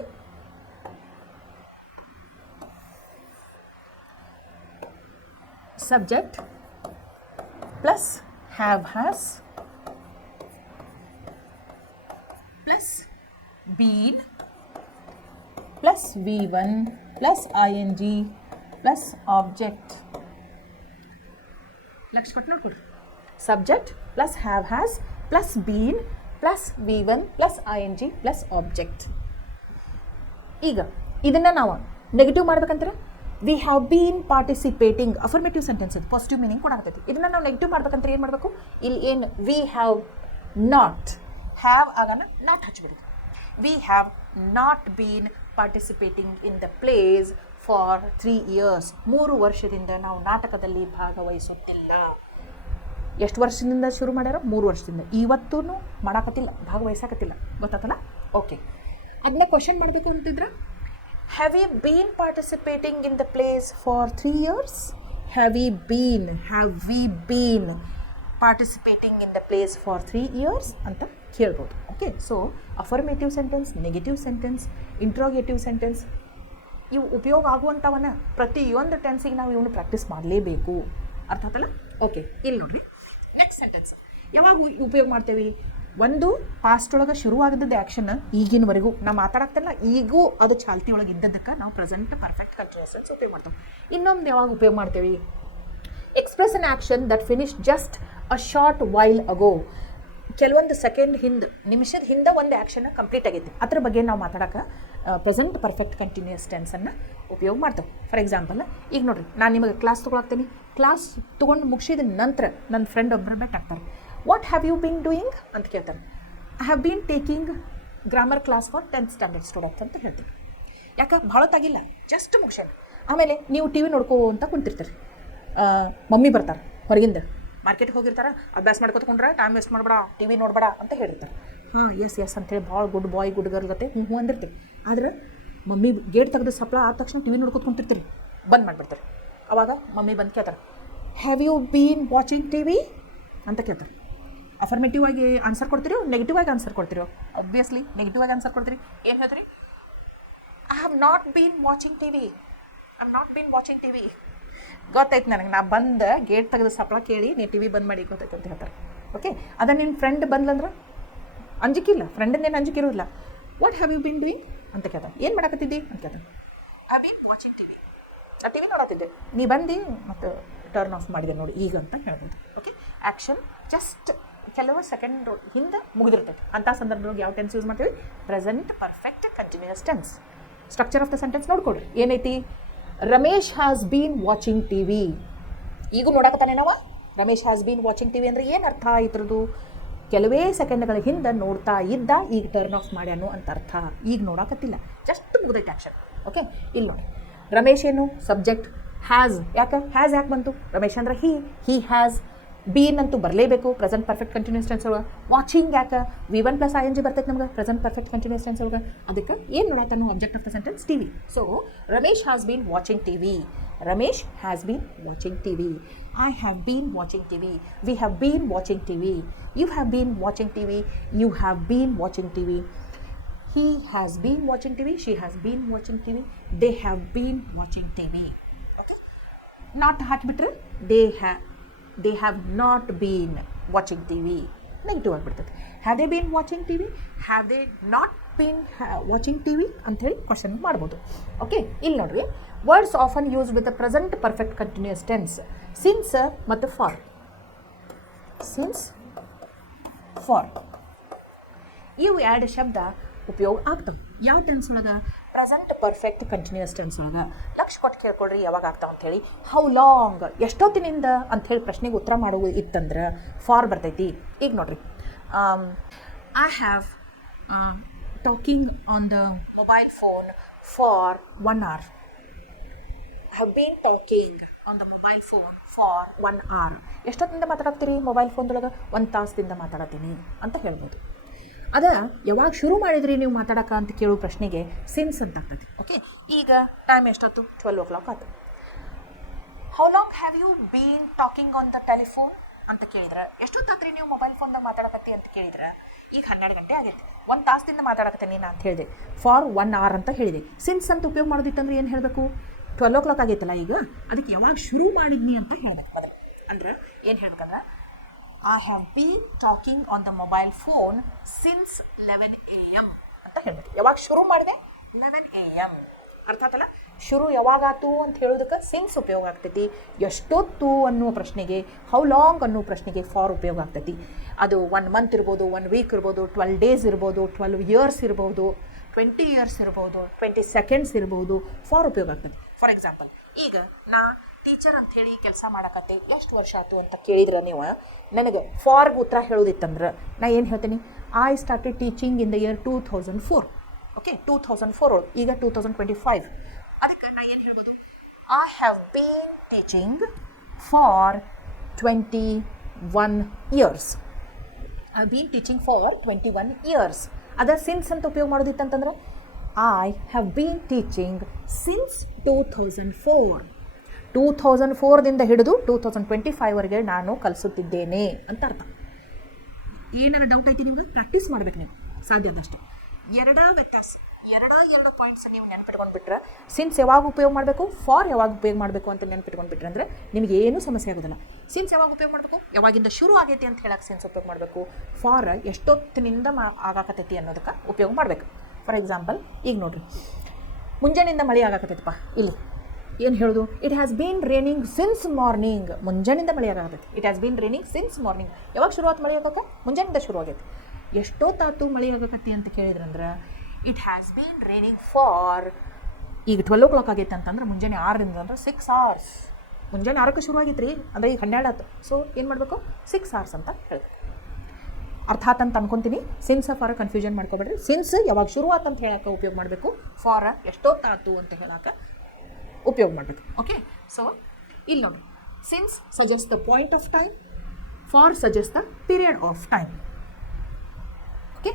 Subject plus have has plus been plus V1 plus ing plus object. ಲಕ್ಷ ಕೊಟ್ಟು ನೋಡ್ಕೊಡ್ರಿ. Subject plus have has plus been plus V1 plus ing plus object. ಈಗ ಇದನ್ನು ನಾವು ನೆಗೆಟಿವ್ ಮಾಡ್ಬೇಕಂತಾರೆ we have been participating affirmative sentence ಅದು positive meaning ಕೊಡಾಕತ್ತೈತಿ. ಇದನ್ನು ನಾವು ನೆಗೆಟಿವ್ ಮಾಡ್ಬೇಕಂದ್ರೆ ಏನು ಮಾಡಬೇಕು? ಇಲ್ಲಿ ಏನು ವಿ ಹ್ಯಾವ್ ನಾಟ್, ಹ್ಯಾವ್ ಆಗನ ನಾಟ್ ಹಚ್ಬಿಡೋದು. We have not been participating in the place for 3 years. 3 ವರ್ಷದಿಂದ ನಾವು ನಾಟಕದಲ್ಲಿ ಭಾಗವಹಿಸುತ್ತಿಲ್ಲ. ಎಷ್ಟು ವರ್ಷದಿಂದ ಶುರು ಮಾಡ್ಯಾರ? 3 ವರ್ಷದಿಂದ. ಇವತ್ತೂ ಮಾಡಾಕತ್ತಿಲ್ಲ, ಭಾಗವಹಿಸಾಕತ್ತಿಲ್ಲ. ಗೊತ್ತಾತಲ್ಲ? ಓಕೆ, ಅದನ್ನ ಕ್ವಶನ್ ಮಾಡಬೇಕು ಅಂತಿದ್ರೆ have you been participating in the place for 3 years? Have we been participating in the place for 3 years ಅಂತ ಕೇಳ್ಬೋದು. Okay, so affirmative sentence, negative sentence, interrogative sentence ಇವು ಉಪಯೋಗ ಆಗುವಂಥವನ್ನ ಪ್ರತಿಯೊಂದು ಟೆನ್ಸಿಗೆ ನಾವು ಇವನು ಪ್ರಾಕ್ಟೀಸ್ ಮಾಡಲೇಬೇಕು. ಅರ್ಥ ಆತಲ್ಲ? ಓಕೆ, ಇಲ್ಲಿ ನೋಡ್ರಿ ನೆಕ್ಸ್ಟ್ ಸೆಂಟೆನ್ಸ್ ಯಾವಾಗ ಉಪಯೋಗ ಮಾಡ್ತೇವೆ? ಒಂದು ಪಾಸ್ಟ್ ಒಳಗೆ ಶುರುವಾಗಿದ್ದದ್ದು ಆ್ಯಕ್ಷನ್ ಈಗಿನವರೆಗೂ ನಾವು ಮಾತಾಡಕ್ತಿಲ್ಲ ಈಗೂ ಅದು ಚಾಲ್ತಿ ಒಳಗೆ ಇದ್ದದಕ್ಕೆ ನಾವು ಪ್ರೆಸೆಂಟ್ ಪರ್ಫೆಕ್ಟ್ ಕಂಟಿನ್ಯೂಸ್ ಟೆನ್ಸ್ ಉಪಯೋಗ ಮಾಡ್ತೇವೆ. ಇನ್ನೊಂದು ಯಾವಾಗ ಉಪಯೋಗ ಮಾಡ್ತೇವೆ? Express an action that finish just a short while ago. ಕೆಲವೊಂದು ಸೆಕೆಂಡ್ ಹಿಂದೆ, ನಿಮಿಷದ ಹಿಂದೆ ಒಂದು ಆ್ಯಕ್ಷನ್ ಕಂಪ್ಲೀಟ್ ಆಗೈತಿ, ಅದ್ರ ಬಗ್ಗೆ ನಾವು ಮಾತಾಡೋಕೆ ಪ್ರೆಸೆಂಟ್ ಪರ್ಫೆಕ್ಟ್ ಕಂಟಿನ್ಯೂಸ್ ಟೆನ್ಸನ್ನು ಉಪಯೋಗ ಮಾಡ್ತೇವೆ. ಫಾರ್ ಎಕ್ಸಾಂಪಲ್, ಈಗ ನೋಡಿರಿ, ನಾನು ನಿಮಗೆ ಕ್ಲಾಸ್ ತೊಗೊಳಕ್ತೀನಿ. ಕ್ಲಾಸ್ ತೊಗೊಂಡು ಮುಗಿಸಿದ ನಂತರ ನನ್ನ ಫ್ರೆಂಡ್ ಒಬ್ಬರು ಬೆಟ್ ಆಗ್ತಾರೆ. What have you been doing ಅಂತ ಕೇಳ್ತಾರೆ. I have been taking grammar class for 10th standard students ಅಂತ ಹೇಳ್ತೀವಿ. ಯಾಕೆ ಭಾಳತ್ತಾಗಿಲ್ಲ, ಜಸ್ಟ್ ಮುಗಿಸೋಣ. ಆಮೇಲೆ ನೀವು ಟಿ ವಿ ನೋಡ್ಕೋ ಅಂತ ಕುಂತಿರ್ತೀರಿ. ಮಮ್ಮಿ ಬರ್ತಾರೆ ಹೊರಗಿಂದ, ಮಾರ್ಕೆಟ್ಗೆ ಹೋಗಿರ್ತಾರೆ, ಅಭ್ಯಾಸ ಮಾಡ್ಕೊತ್ಕೊಂಡ್ರೆ ಟೈಮ್ ವೇಸ್ಟ್ ಮಾಡಬೇಡ, ಟಿ ವಿ ನೋಡಬೇಡ ಅಂತ ಹೇಳಿರ್ತಾರೆ. ಹಾಂ ಎಸ್ ಅಂತೇಳಿ ಭಾಳ ಗುಡ್ ಬಾಯ್ ಗುಡ್ ಗರ್ಲ್ ಗತೆ ಹ್ಞೂ ಅಂದಿರ್ತೀವಿ. ಆದ್ರೆ ಮಮ್ಮಿ ಗೇಟ್ ತೆಗೆದು ಸಪ್ಲ ಆದ ತಕ್ಷಣ ಟಿ ವಿ ನೋಡ್ಕೊತ್ಕೊಂತಿರ್ತೀರಿ, ಬಂದ್ ಮಾಡಿಬಿಡ್ತಾರೆ. ಅವಾಗ ಮಮ್ಮಿ ಬಂದು ಕೇಳ್ತಾರೆ, have you been watching T V ಅಂತ ಕೇಳ್ತಾರೆ. ಅಫರ್ಮೇಟಿವ್ ಆಗಿ ಆನ್ಸರ್ ಕೊಡ್ತೀರೋ, ನೆಗೆಟಿವ್ ಆಗಿ ಆನ್ಸರ್ ಕೊಡ್ತೀರೋ? ಅಬ್ವಿಯಸ್ಲಿ ನೆಗೆಟಿವ್ ಆಗಿ ಆನ್ಸರ್ ಕೊಡ್ತೀರಿ. ಏನು ಹೇಳ್ತೀರಿ? I have not been watching T V, I have not been watching T V. ಗೊತ್ತಾಯ್ತು ನನಗೆ, ನಾ ಬಂದು ಗೇಟ್ ತೆಗೆದು ಸಪ್ಲ ಕೇಳಿ ನೀ ಟಿ ವಿ ಬಂದ್ ಮಾಡಿ ಗೊತ್ತಾಯ್ತು ಅಂತ ಹೇಳ್ತಾರೆ. ಓಕೆ, ಅದ ನಿನ್ನ ಫ್ರೆಂಡ್ ಬಂದ್ಲಂದ್ರೆ ಅಂಜಿಕಿಲ್ಲ, ಫ್ರೆಂಡಿಂದೇನು ಅಂಜಿಕಿರೋದಿಲ್ಲ. What have you been doing ಅಂತ ಕೇಳ್ತಾರೆ. ಏನು ಮಾಡಕತ್ತಿದ್ದಿ ಅಂತ ಕೇಳ್ತಾರೆ. I been watching T V, ಆ ಟಿ ವಿ ನೋಡತ್ತಿದ್ದೆ, ನೀ ಬಂದು ಮತ್ತು ಟರ್ನ್ ಆಫ್ ಮಾಡಿದೆ ನೋಡಿ ಈಗ ಅಂತ ಹೇಳ್ಬೋದು. ಓಕೆ, ಆ್ಯಕ್ಷನ್ ಜಸ್ಟ್ ಕೆಲವು ಸೆಕೆಂಡ್ ಹಿಂದೆ ಮುಗಿದಿರ್ತೈತೆ. ಅಂಥ ಸಂದರ್ಭದೊಳಗೆ ಯಾವ ಟೆನ್ಸ್ ಯೂಸ್ ಮಾಡ್ತೀವಿ? Present perfect continuous tense. Structure of the sentence ನೋಡ್ಕೊಡ್ರಿ. ಏನೈತಿ? Ramesh has been watching T V. ಈಗೂ ನೋಡಕತ್ತಾನೆ ನಾವು. Ramesh has been watching T V ಅಂದರೆ ಏನು ಅರ್ಥ ಇದ್ರದ್ದು? ಕೆಲವೇ ಸೆಕೆಂಡ್ಗಳ ಹಿಂದೆ ನೋಡ್ತಾ ಇದ್ದ, ಈಗ ಟರ್ನ್ ಆಫ್ ಮಾಡ್ಯಾನು ಅಂತ ಅರ್ಥ. ಈಗ ನೋಡಕತ್ತಿಲ್ಲ, ಜಸ್ಟ್ ಮುಗಿದೈತೆ ಆ್ಯಕ್ಷನ್. ಓಕೆ, ಇಲ್ಲಿ ನೋಡಿ, ರಮೇಶ್ ಏನು ಸಬ್ಜೆಕ್ಟ್, ಹ್ಯಾಸ್ ಯಾಕೆ ಬಂತು? ರಮೇಶ್ ಅಂದ್ರೆ ಹಿ ಹ್ಯಾಸ್. ಬೀನ್ ಅಂತೂ ಬರಲೇಬೇಕು ಪ್ರೆಸೆಂಟ್ ಪರ್ಫೆಕ್ಟ್ ಕಂಟಿನ್ಯೂಸ್ ಟೆನ್ಸ್ ಒಳಗೆ. ವಾಚಿಂಗ್ ಯಾಕೆ? V1 + ing ಬರ್ತೈತೆ ನಮ್ಗೆ ಪ್ರೆಸೆಂಟ್ ಪರ್ಫೆಕ್ಟ್ ಕಂಟಿನ್ಯೂಸ್ ಟೆನ್ಸ್ ಒಳಗೆ. ಅದಕ್ಕೆ ಏನು ನೋಡತ್ತಾನು? Object of the sentence T V. So Ramesh has been watching T V. Ramesh has been watching T V. I have been watching T V. We have been watching T V. You have been watching T V. You have been watching T V. He has been watching TV. She has been watching TV. They have been watching TV. Okay. Not ಹಾಕಿಬಿಟ್ರೆ they have not been watching TV. Negative ಆಗಿಬಿಡ್ತದೆ. Have they been watching TV? Have they not been watching TV? ಅಂಥೇಳಿ question ಮಾಡ್ಬೋದು. Okay, ಇಲ್ಲಿ ನೋಡ್ರಿ, words often use with the present perfect continuous tense. Since ಮತ್ತು for. Since, for ಇವು ಎರಡು ಶಬ್ದ ಉಪಯೋಗ ಆಗ್ತವೆ. ಯಾವ ಟೆನ್ಸ್ ಒಳಗೆ? ಪ್ರೆಸೆಂಟ್ ಪರ್ಫೆಕ್ಟ್ ಕಂಟಿನ್ಯೂಸ್ ಟೆನ್ಸ್ ಒಳಗೆ. ಲಕ್ಷ ಕೊಟ್ಟು ಕೇಳ್ಕೊಳ್ರಿ ಯಾವಾಗ ಆಗ್ತಾವೆ ಅಂಥೇಳಿ. ಹೌ ಲಾಂಗ್, ಎಷ್ಟೊತ್ತಿನಿಂದ ಅಂಥೇಳಿ ಪ್ರಶ್ನೆಗೆ ಉತ್ತರ ಮಾಡುವ ಇತ್ತಂದ್ರೆ ಫಾರ್ ಬರ್ತೈತಿ. ಈಗ ನೋಡ್ರಿ, I have talking on the mobile phone for 1 hour. I have bean talking on the mobile phone for 1 hour. ಎಷ್ಟೊತ್ತಿಂದ ಮಾತಾಡ್ತೀರಿ ಮೊಬೈಲ್ ಫೋನ್ದೊಳಗೆ? 1 ತಾಸದಿಂದ ಮಾತಾಡತ್ತೀನಿ ಅಂತ ಹೇಳ್ಬೋದು. ಅದ ಯಾವಾಗ ಶುರು ಮಾಡಿದ್ರಿ ನೀವು ಮಾತಾಡೋಕೆ ಅಂತ ಕೇಳೋ ಪ್ರಶ್ನೆಗೆ ಸಿನ್ಸ್ ಅಂತ ಆಗ್ತದೆ. ಓಕೆ, ಈಗ ಟೈಮ್ ಎಷ್ಟೊತ್ತು? 12 o'clock ಆಯ್ತು. How long have you been talking on the telephone ಅಂತ ಕೇಳಿದ್ರೆ, ಎಷ್ಟೊತ್ತಾತ್ರಿ ನೀವು ಮೊಬೈಲ್ ಫೋನ್ದಾಗ ಮಾತಾಡಕತ್ತಿ ಅಂತ ಕೇಳಿದ್ರೆ, ಈಗ 12 ಗಂಟೆ ಆಗೈತಿ, 1 ತಾಸದಿಂದ ಮಾತಾಡಕತ್ತೀನಿ ನಾನು ಅಂತ ಹೇಳಿದೆ. ಫಾರ್ 1 hour ಅಂತ ಹೇಳಿದೆ. ಸಿನ್ಸ್ ಅಂತ ಉಪಯೋಗ ಮಾಡೋದಿತ್ತಂದ್ರೆ ಏನು ಹೇಳಬೇಕು? 12 o'clock ಆಗೈತಲ್ಲ ಈಗ, ಅದಕ್ಕೆ ಯಾವಾಗ ಶುರು ಮಾಡಿದ್ನಿ ಅಂತ ಹೇಳ್ಬೇಕು ಮೊದಲು. ಅಂದ್ರೆ ಏನು ಹೇಳ್ಬೇಕಂದ್ರೆ, I have been talking on the mobile phone since 11 AM ಅಂತ ಹೇಳ್ಬೇಕು. ಯಾವಾಗ ಶುರು ಮಾಡಿದೆ? 11 AM. ಅರ್ಥ ಆತಲ್ಲ? ಶುರು ಯಾವಾಗಾತು ಅಂತ ಹೇಳೋದಕ್ಕೆ ಸಿನ್ಸ್ ಉಪಯೋಗ ಆಗ್ತೈತಿ. ಎಷ್ಟೊತ್ತು ಅನ್ನುವ ಪ್ರಶ್ನೆಗೆ, ಹೌ ಲಾಂಗ್ ಅನ್ನೋ ಪ್ರಶ್ನೆಗೆ ಫಾರ್ ಉಪಯೋಗ ಆಗ್ತೈತಿ. ಅದು 1 month ಇರ್ಬೋದು, 1 week ಇರ್ಬೋದು, 12 days ಇರ್ಬೋದು, 12 years ಇರ್ಬೋದು, 20 years ಇರ್ಬೋದು, 20 seconds ಇರ್ಬೋದು. ಫಾರ್ ಉಪಯೋಗ ಆಗ್ತೈತಿ. ಫಾರ್ ಎಕ್ಸಾಂಪಲ್, ಈಗ ನಾ ಟೀಚರ್ ಅಂಥೇಳಿ ಕೆಲಸ ಮಾಡಕತ್ತೆ, ಎಷ್ಟು ವರ್ಷ ಆಯ್ತು ಅಂತ ಕೇಳಿದ್ರೆ ನೀವು ನನಗೆ ಫಾರ್ಗೆ ಉತ್ತರ ಹೇಳೋದಿತ್ತಂದ್ರೆ ನಾ ಏನು ಹೇಳ್ತೀನಿ? I started teaching in the year 2004. Okay, 2004 ಈಗ 2025. ಅದಕ್ಕೆ ನಾ ಏನು ಹೇಳ್ಬೋದು? I have been teaching for 21 years. I have been teaching for 21 years. ಅದ ಸಿನ್ಸ್ ಅಂತ ಉಪಯೋಗ ಮಾಡೋದಿತ್ತಂತಂದ್ರೆ I have been teaching since 2004. 2004ದಿಂದ ಹಿಡಿದು 2025ವರೆಗೆ ನಾನು ಕಲಿಸುತ್ತಿದ್ದೇನೆ ಅಂತ ಅರ್ಥ. ಏನಾರ ಡೌಟ್ ಐತಿ ನಿಮ್ಗೆ? ಪ್ರಾಕ್ಟೀಸ್ ಮಾಡ್ಬೇಕು ನೀವು ಸಾಧ್ಯ ಆದಷ್ಟು. ಎರಡೇ ವ್ಯತ್ಯಾಸ, ಎರಡು ಪಾಯಿಂಟ್ಸ್ ನೀವು ನೆನ್ಪಿಟ್ಕೊಂಡ್ಬಿಟ್ರೆ ಸಿನ್ಸ್ ಯಾವಾಗ ಉಪಯೋಗ ಮಾಡಬೇಕು, ಫಾರ್ ಯಾವಾಗ ಉಪಯೋಗ ಮಾಡಬೇಕು ಅಂತ ನೆನ್ಪಿಟ್ಕೊಂಡ್ಬಿಟ್ರೆ ಅಂದರೆ ನಿಮಗೆ ಏನೂ ಸಮಸ್ಯೆ ಆಗೋದಿಲ್ಲ. ಸಿನ್ಸ್ ಯಾವಾಗ ಉಪಯೋಗ ಮಾಡಬೇಕು, ಯಾವಾಗಿಂದ ಶುರು ಆಗೈತಿ ಅಂತ ಹೇಳಕ್ಕೆ ಸಿನ್ಸ್ ಉಪಯೋಗ ಮಾಡಬೇಕು. ಫಾರ್ ಎಷ್ಟೊತ್ತಿನಿಂದ ಆಗಾಕತ್ತೈತಿ ಅನ್ನೋದಕ್ಕೆ ಉಪಯೋಗ ಮಾಡಬೇಕು. ಫಾರ್ ಎಕ್ಸಾಂಪಲ್ ಈಗ ನೋಡಿರಿ, ಮುಂಜಾನೆಯಿಂದ ಮಳೆ ಆಗಾಕತ್ತೈತಪ್ಪ, ಇಲ್ಲಿ ಏನು ಹೇಳೋದು, it has been raining since morning. ಮುಂಜಾನಿಂದ ಮಳೆ ಆಗಾಕತ್ತೈತಿ. It has been raining since morning. ಯಾವಾಗ ಶುರುವಾತು ಮಳೆ ಆಗೋಕೆ? ಮುಂಜಾನಿಂದ ಶುರು ಆಗೈತಿ. ಎಷ್ಟೊತ್ತಾತು ಮಳೆ ಆಗಾಕತ್ತಿ ಅಂತ ಕೇಳಿದ್ರಂದ್ರೆ it has been raining for, ಈಗ 12 ಆಗೈತೆ ಅಂತಂದ್ರೆ ಮುಂಜಾನೆ 6ರಿಂದ ಅಂದ್ರೆ 6 hours. ಮುಂಜಾನೆ 6ಕ್ಕೆ ಶುರು ಆಗೈತೆ ರೀ, ಅಂದರೆ ಈಗ 12 ಆಯ್ತು. ಸೊ ಏನು ಮಾಡಬೇಕು, 6 hours ಅಂತ ಹೇಳಬೇಕು. ಅರ್ಥ ಆತ ಅಂತ ಅನ್ಕೊತೀನಿ. ಸಿನ್ಸ್ ಫಾರ್ ಕನ್ಫ್ಯೂಷನ್ ಮಾಡ್ಕೊಬೇಡ್ರಿ. ಸಿನ್ಸ್ ಯಾವಾಗ ಶುರುವಾತು ಅಂತ ಹೇಳಕ್ಕೆ ಉಪಯೋಗ ಮಾಡಬೇಕು, ಫಾರ್ ಎಷ್ಟೊತ್ತಾತು ಅಂತ ಹೇಳಕ್ಕೆ ಉಪಯೋಗ ಮಾಡಬೇಕು. ಓಕೆ, ಸೊ ಇಲ್ಲಿ ನೋಡಿ, since suggest the point of time, for suggest the period of time. Okay,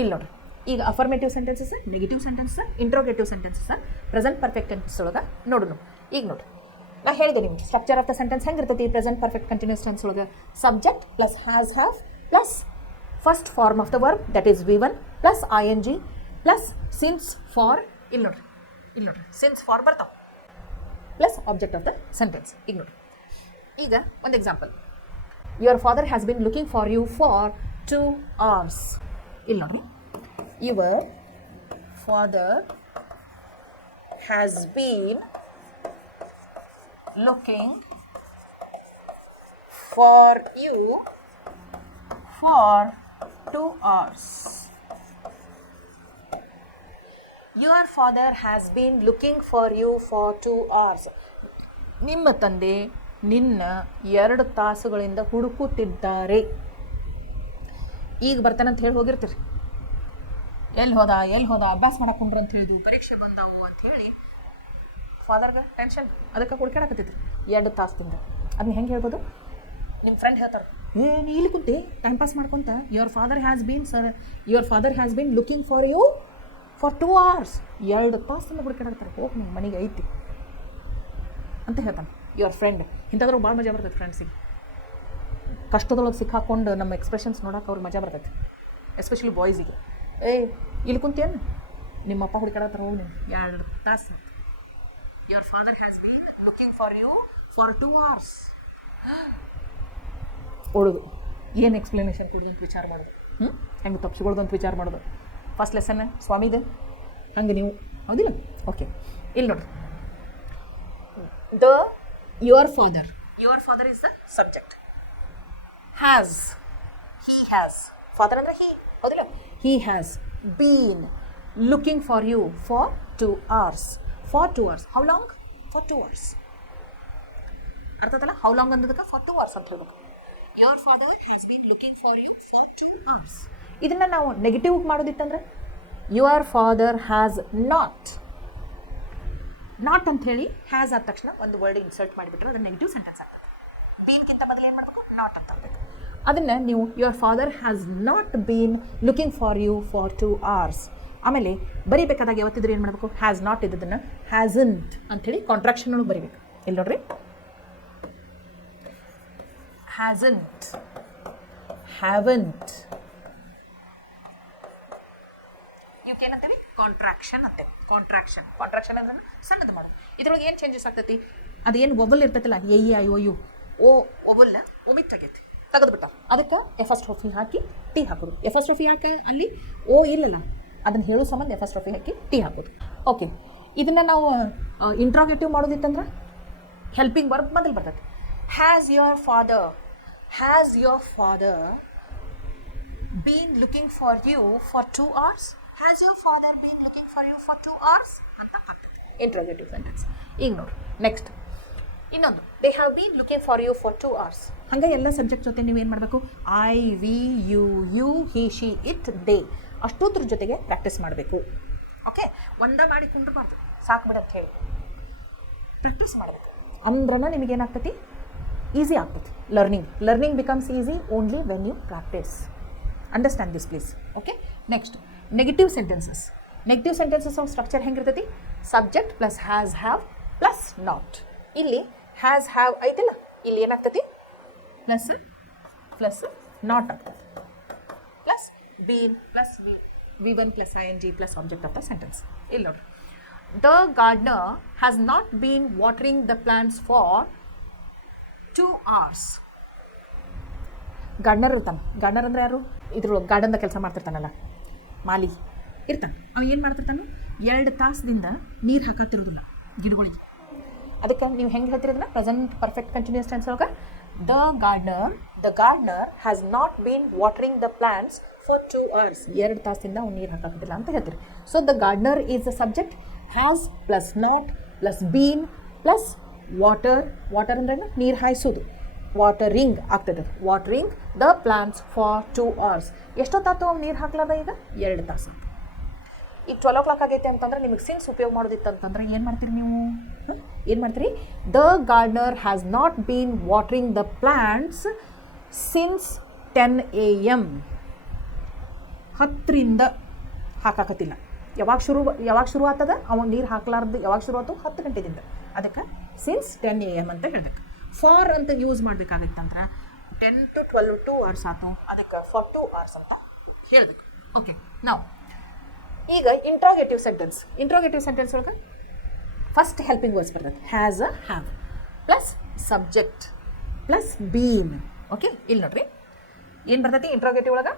ಇಲ್ಲಿ ನೋಡಿರಿ, ಈಗ affirmative sentences, negative sentences, interrogative sentences, present perfect tense ಒಳಗೆ ನೋಡೋಣ. ಈಗ ನೋಡಿರಿ, ನಾ ಹೇಳಿದೆ ನಿಮ್ಗೆ ಸ್ಟ್ರಕ್ಚರ್ ಆಫ್ ದ ಸೆಂಟೆನ್ಸ್ ಹೆಂಗಿರ್ತೈತಿ. ಪ್ರೆಸೆಂಟ್ ಪರ್ಫೆಕ್ಟ್ ಕಂಟಿನ್ಯೂಸ್ ಟೆನ್ಸ್ ಒಳಗೆ subject plus has have plus first form of the verb that is V1 plus ING plus since for. ಇಲ್ಲಿ ನೋಡ್ರಿ ಸಿನ್ಸ್ ಫಾರ್ ಬರ್ತಾವೆ plus object of the sentence. ಈಗ ನೋಡಿರಿ, ಈಗ ಒಂದು example, your father has been looking for you for 2 hours. ಇಲ್ಲಿ ನೋಡ್ರಿ, your father has been looking for you for 2 hours. Your father has been looking for you for 2 hours. ನಿಮ್ಮ ತಂದೆ ನಿನ್ನ 2 ತಾಸುಗಳಿಂದ ಹುಡುಕುತ್ತಿದ್ದಾರೆ. ಈಗ ಬರ್ತಾನಂತ ಹೇಳಿ ಹೋಗಿರ್ತೀರಿ, ಎಲ್ಲಿ ಹೋದ ಅಭ್ಯಾಸ ಮಾಡಕೊಂಡ್ರು ಅಂತ ಹೇಳಿದ್ವು, ಪರೀಕ್ಷೆ ಬಂದಾವು ಅಂತ ಹೇಳಿ ಫಾದರ್ಗೆ ಟೆನ್ಷನ್, ಅದಕ್ಕೆ ಹುಡುಕಾಡಕತ್ತೈತಿ 2 ತಾಸದಿಂದ. ಅದನ್ನ ಹೆಂಗೆ ಹೇಳ್ಬೋದು? ನಿಮ್ಮ ಫ್ರೆಂಡ್ ಹೇಳ್ತಾರೆ, ನೀ ಇಲ್ಲಿ ಕುಂತೆ ಟೈಮ್ ಪಾಸ್ ಮಾಡ್ಕೊತ, your father has been looking for you for 2 hours. 2 ತಾಸನ್ನ ಹುಡುಕಾಡ್ತಾರೆ, ಹೋಗಿ ನಿಮ್ಮ ಮನೆಗೆ ಐತಿ ಅಂತ ಹೇಳ್ತಾನೆ ಯುವರ್ ಫ್ರೆಂಡ್. ಇಂಥದ್ರೂ ಭಾಳ ಮಜಾ ಬರ್ತೈತೆ ಫ್ರೆಂಡ್ಸಿಗೆ. ಕಷ್ಟದೊಳಗೆ ಸಿಕ್ಕಾಕೊಂಡು ನಮ್ಮ ಎಕ್ಸ್ಪ್ರೆಷನ್ಸ್ ನೋಡೋಕೆ ಅವ್ರಿಗೆ ಮಜಾ ಬರ್ತೈತೆ, ಎಸ್ಪೆಷಲಿ ಬಾಯ್ಸಿಗೆ. ಇಲ್ಲಿ ಕುಂತೇನು, ನಿಮ್ಮಪ್ಪ ಹುಡುಕಾಡತ್ತಾರೆ, ಹೋಗಿ ನೀವು 2 ತಾಸು. Your father has been looking for you for 2 hours. ಒಳಗು ಏನು ಎಕ್ಸ್ಪ್ಲನೇಷನ್ ಕೊಡೋದು ಅಂತ ವಿಚಾರ ಮಾಡೋದು, ಹೆಂಗೆ ತಪ್ಪಿಸ್ಕೊಳ್ದು ಅಂತ ವಿಚಾರ ಮಾಡೋದು. ಫಸ್ಟ್ ಲೆಸನ್ ಸ್ವಾಮಿದು ಹಂಗೆ ನೀವು ಹೌದಿಲ್ಲ. ಓಕೆ, ಇಲ್ಲಿ ನೋಡ್ರಿ, your father is the subject. Has, he has, father ಅಂದರೆ ಹಿ ಹೌದಿಲ್ಲ. He has been looking for you for 2 hours. How long? For 2 hours. ಅರ್ಥದಲ್ಲ, ಹೌ ಲಾಂಗ್ ಅಂದದಕ್ಕೆ ಫಾರ್ 2 hours ಅಂತ ಹೇಳ್ಬೇಕು. Your father has been looking for you for 2 hours. ಇದನ್ನು ನಾವು negative ಮಾಡೋದಿತ್ತಂದ್ರೆ your father has not ಅಂಥೇಳಿ has ಆದ ತಕ್ಷಣ ಒಂದು ವರ್ಡ್ ಇನ್ಸರ್ಟ್ ಮಾಡಿಬಿಟ್ರೆ ಅದು ನೆಗೆಟಿವ್ ಸೆಂಟೆನ್ಸ್ ಆಗ್ತದೆ. ಬೀನ್ಗಿಂತ ಮೊದಲು ಏನು ಮಾಡಬೇಕು? ನಾಟ್ ಅಂತ ಆಗಬೇಕು. ಅದನ್ನು ನೀವು your father has not been looking for you for 2 hours. ಆಮೇಲೆ ಬರೀಬೇಕಾದಾಗ ಯಾವತ್ತಿದ್ರೆ ಏನು ಮಾಡಬೇಕು? ಹ್ಯಾಸ್ ನಾಟ್ ಇದ್ದದನ್ನು ಹ್ಯಾಸಂಟ್ ಅಂಥೇಳಿ ಕಾಂಟ್ರಾಕ್ಷನ್ ಒಳಗೆ ಬರೀಬೇಕು. ಇಲ್ಲಿ ನೋಡ್ರಿ, hasn't, haven't. ಏನಂತೀವಿ? ಕಾಂಟ್ರಾಕ್ಷನ್ ಅಂತೇವೆ. ಕಾಂಟ್ರಾಕ್ಷನ್ ಅಂದ್ರೆ ಸಣ್ಣದು ಮಾಡೋದು. ಇದ್ರೊಳಗೆ ಏನು ಚೇಂಜಸ್ ಆಗ್ತೈತಿ? ಅದೇನು ಒಬಲ್ ಇರ್ತೈತಿಲ್ಲ, EIOU, ಓ ಒಬಲ್ನ ಒಮಿಟ್ ಆಗೈತಿ, ತೆಗೆದುಬಿಟ್ಟ. ಅದಕ್ಕೆ ಎಫಸ್ಟ್ರೋಫಿ ಹಾಕಿ ಟಿ ಹಾಕೋದು. ಎಫಸ್ಟ್ರೋಫಿ ಹಾಕಿ ಅಲ್ಲಿ ಓ ಇಲ್ಲಲ್ಲ, ಅದನ್ನು ಹೇಳೋ ಸಂಬಂಧ ಎಫಸ್ಟ್ರೋಫಿ ಹಾಕಿ ಟಿ ಹಾಕೋದು. ಓಕೆ, ಇದನ್ನು ನಾವು ಇಂಟ್ರಾಗೇಟಿವ್ ಮಾಡೋದಿತ್ತಂದ್ರೆ ಹೆಲ್ಪಿಂಗ್ ವರ್ಬ್ ಮೊದಲು ಬರ್ತೈತಿ. Has your father been looking for you for 2 hours? Has your father been looking for you for 2 hours? ಅಂತ ಆಗ್ತದೆ ಇಂಟ್ರೋಗೇಟಿವ್ ಸೆಂಟೆನ್ಸ್. ಈಗ ನೋಡಿ, ನೆಕ್ಸ್ಟ್ ಇನ್ನೊಂದು, they have been looking for you for 2 hours. ಹಾಗೆ ಎಲ್ಲ subject ಜೊತೆ ನೀವು ಏನು ಮಾಡಬೇಕು? I, we, you, he, she, it, they ಅಷ್ಟೊತ್ತರ ಜೊತೆಗೆ ಪ್ರಾಕ್ಟೀಸ್ ಮಾಡಬೇಕು. ಓಕೆ, ಒಂದೇ ಮಾಡಿ ಕುಂಡ್ರಬಾರ್ದು, ಸಾಕು ಬಿಡಂತ ಹೇಳಿ ಪ್ರಾಕ್ಟೀಸ್ ಮಾಡಬೇಕು. ಅಂದ್ರನ ನಿಮಗೇನಾಗ್ತೈತಿ? ಈಸಿ ಆಗ್ತೈತಿ. Learning becomes easy only when you practice. Understand this please. Okay, next negative sentences of structure ಹೆಂಗಿರ್ತೈತಿ? Subject plus has have plus not. ಇಲ್ಲಿ ಹ್ಯಾಸ್ ಹ್ಯಾವ್ ಐತಿಲ್ಲ, ಇಲ್ಲಿ ಏನಾಗ್ತೈತಿ? ಪ್ಲಸ್ ನಾಟ್ ಆಗ್ತೈತಿ. Plus been plus V V1 plus ing plus object of the sentence. ಇಲ್ಲಿ ನೋಡ್ರಿ, the gardener has not been watering the plants for 2 hours. Gardner ಇರ್ತಾನೆ. Gardner ಅಂದರೆ ಯಾರು? ಇದ್ರ ಗಾರ್ಡನ್ದ ಕೆಲಸ ಮಾಡ್ತಿರ್ತಾನಲ್ಲ, ಮಾಲಿ ಇರ್ತಾನೆ. ಅವ ಏನು ಮಾಡ್ತಿರ್ತಾನೆ? 2 ತಾಸದಿಂದ ನೀರು ಹಾಕತ್ತಿರೋದಿಲ್ಲ ಗಿಡಗಳಿಗೆ. ಅದಕ್ಕೆ ನೀವು ಹೆಂಗೆ ಹೇಳ್ತಿರೋದನ್ನ ಪ್ರೆಸೆಂಟ್ ಪರ್ಫೆಕ್ಟ್ ಕಂಟಿನ್ಯೂಸ್ ಟೆನ್ಸ್ ಒಳಗೆ the gardener has not been watering the plants for 2 hours. 2 ತಾಸದಿಂದ ಅವ್ನು ನೀರು ಹಾಕತ್ತಿಲ್ಲ ಅಂತ ಹೇಳ್ತೀರಿ. So the gardener is the subject, has plus not plus been plus water ಅಂದ್ರೆ ನೀರು ಹಾಯಿಸೋದು, ವಾಟರಿಂಗ್ ಆಗ್ತದೆ. Watering the plants for 2 hours. ಎಷ್ಟೊತ್ತಾತು ಅವ್ನು ನೀರು ಹಾಕ್ಲಾರ್ದ? ಈಗ 2 ತಾಸು. ಈಗ 12 o'clock ಆಗೈತೆ ಅಂತಂದ್ರೆ ನಿಮಗೆ ಸಿನ್ಸ್ ಉಪಯೋಗ ಮಾಡೋದಿತ್ತು ಅಂತಂದ್ರೆ ಏನು ಮಾಡ್ತೀರಿ ನೀವು? ಏನು ಮಾಡ್ತೀರಿ? The gardener has not been watering the plants since 10 AM. 10ರಿಂದ ಹಾಕಾಕತ್ತಿಲ್ಲ. ಯಾವಾಗ ಶುರು ಆಗ್ತದ? ಅವಾಗ ನೀರು ಹಾಕ್ಲಾರ್ದು ಯಾವಾಗ ಶುರು ಆಯ್ತು? 10 ಗಂಟೆದಿಂದ. ಅದಕ್ಕೆ ಸಿನ್ಸ್ 10 AM ಅಂತ ಹೇಳ್ಬೇಕು. ಫಾರ್ ಅಂತ ಯೂಸ್ ಮಾಡಬೇಕಾಗಿತ್ತಂದ್ರೆ 10 to 12 2 hours ಆಯ್ತು. ಅದಕ್ಕೆ ಫಾರ್ 2 hours ಅಂತ ಹೇಳಬೇಕು. ಓಕೆ, ನಾವು ಈಗ ಇಂಟ್ರಾಗೇಟಿವ್ ಸೆಂಟೆನ್ಸ್ ಒಳಗೆ ಫಸ್ಟ್ ಹೆಲ್ಪಿಂಗ್ ವರ್ಡ್ಸ್ ಬರ್ತದೆ. Has uh have plus subject plus been. Okay, ಇಲ್ಲಿ ನೋಡ್ರಿ ಏನು ಬರ್ತೈತಿ ಇಂಟ್ರಾಗೇಟಿವ್ ಒಳಗೆ?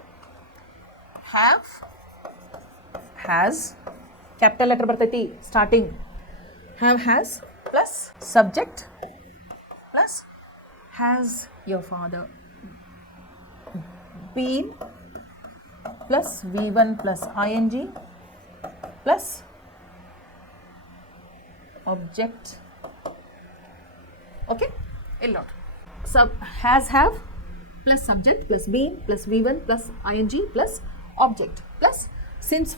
ಹ್ಯಾವ್, ಹ್ಯಾಸ್, ಕ್ಯಾಪಿಟಲ್ ಲೆಟರ್ ಬರ್ತೈತಿ starting. Have has plus subject plus has your father, been plus V1 plus ing plus object. Okay, ಇಲ್ಲಿ ನೋಡ್ರಿ, has have plus subject plus been plus V1 plus ing plus object plus since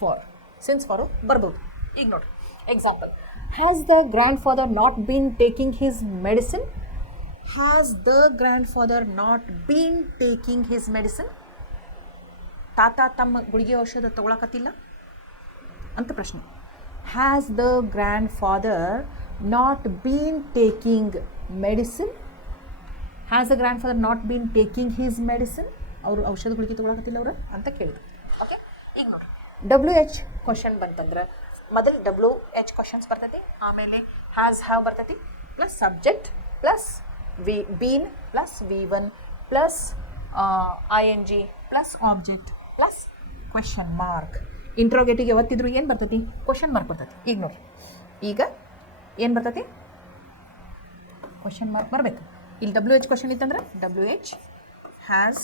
for ಬರ್ಬೋದು. ಈಗ ನೋಡ್ರಿ example, has the grand father not been taking his medicine? Has the grand father not been taking his medicine? ತಾತ ತಮ್ಮ ಗುಳಿಗೆ ಔಷಧ ತಗೊಳಕತ್ತಿಲ್ಲ ಅಂತ ಪ್ರಶ್ನೆ. Has the grand father not been taking medicine? Has the grand father not been taking his medicine? ಅವರು ಔಷಧ ಗುಳಿಗೆ ತಗೊಳಕತ್ತಿಲ್ಲ ಅವರು ಅಂತ ಕೇಳಿದ್ರು. ಓಕೆ, ಈಗ ನೋಡಿರಿ WH ಕ್ವಶನ್ ಬಂತಂದ್ರೆ ಮೊದಲು WH ಕ್ವಶನ್ಸ್ ಬರ್ತೈತಿ, ಆಮೇಲೆ ಹ್ಯಾಸ್ ಹ್ಯಾವ್ ಬರ್ತೈತಿ plus subject plus been plus V1 plus ing plus object plus question mark. Interrogative ಯಾವತ್ತಿದ್ರು ಏನು ಬರ್ತೈತಿ? ಕ್ವೆಶನ್ ಮಾರ್ಕ್ ಬರ್ತೈತಿ. ಈಗ ನೋಡಿ, ಈಗ ಏನು ಬರ್ತೈತಿ? ಕ್ವೆಶನ್ ಮಾರ್ಕ್ ಬರಬೇಕು. ಇಲ್ಲಿ WH ಕ್ವೆಶನ್ ಇತ್ತಂದ್ರೆ WH has,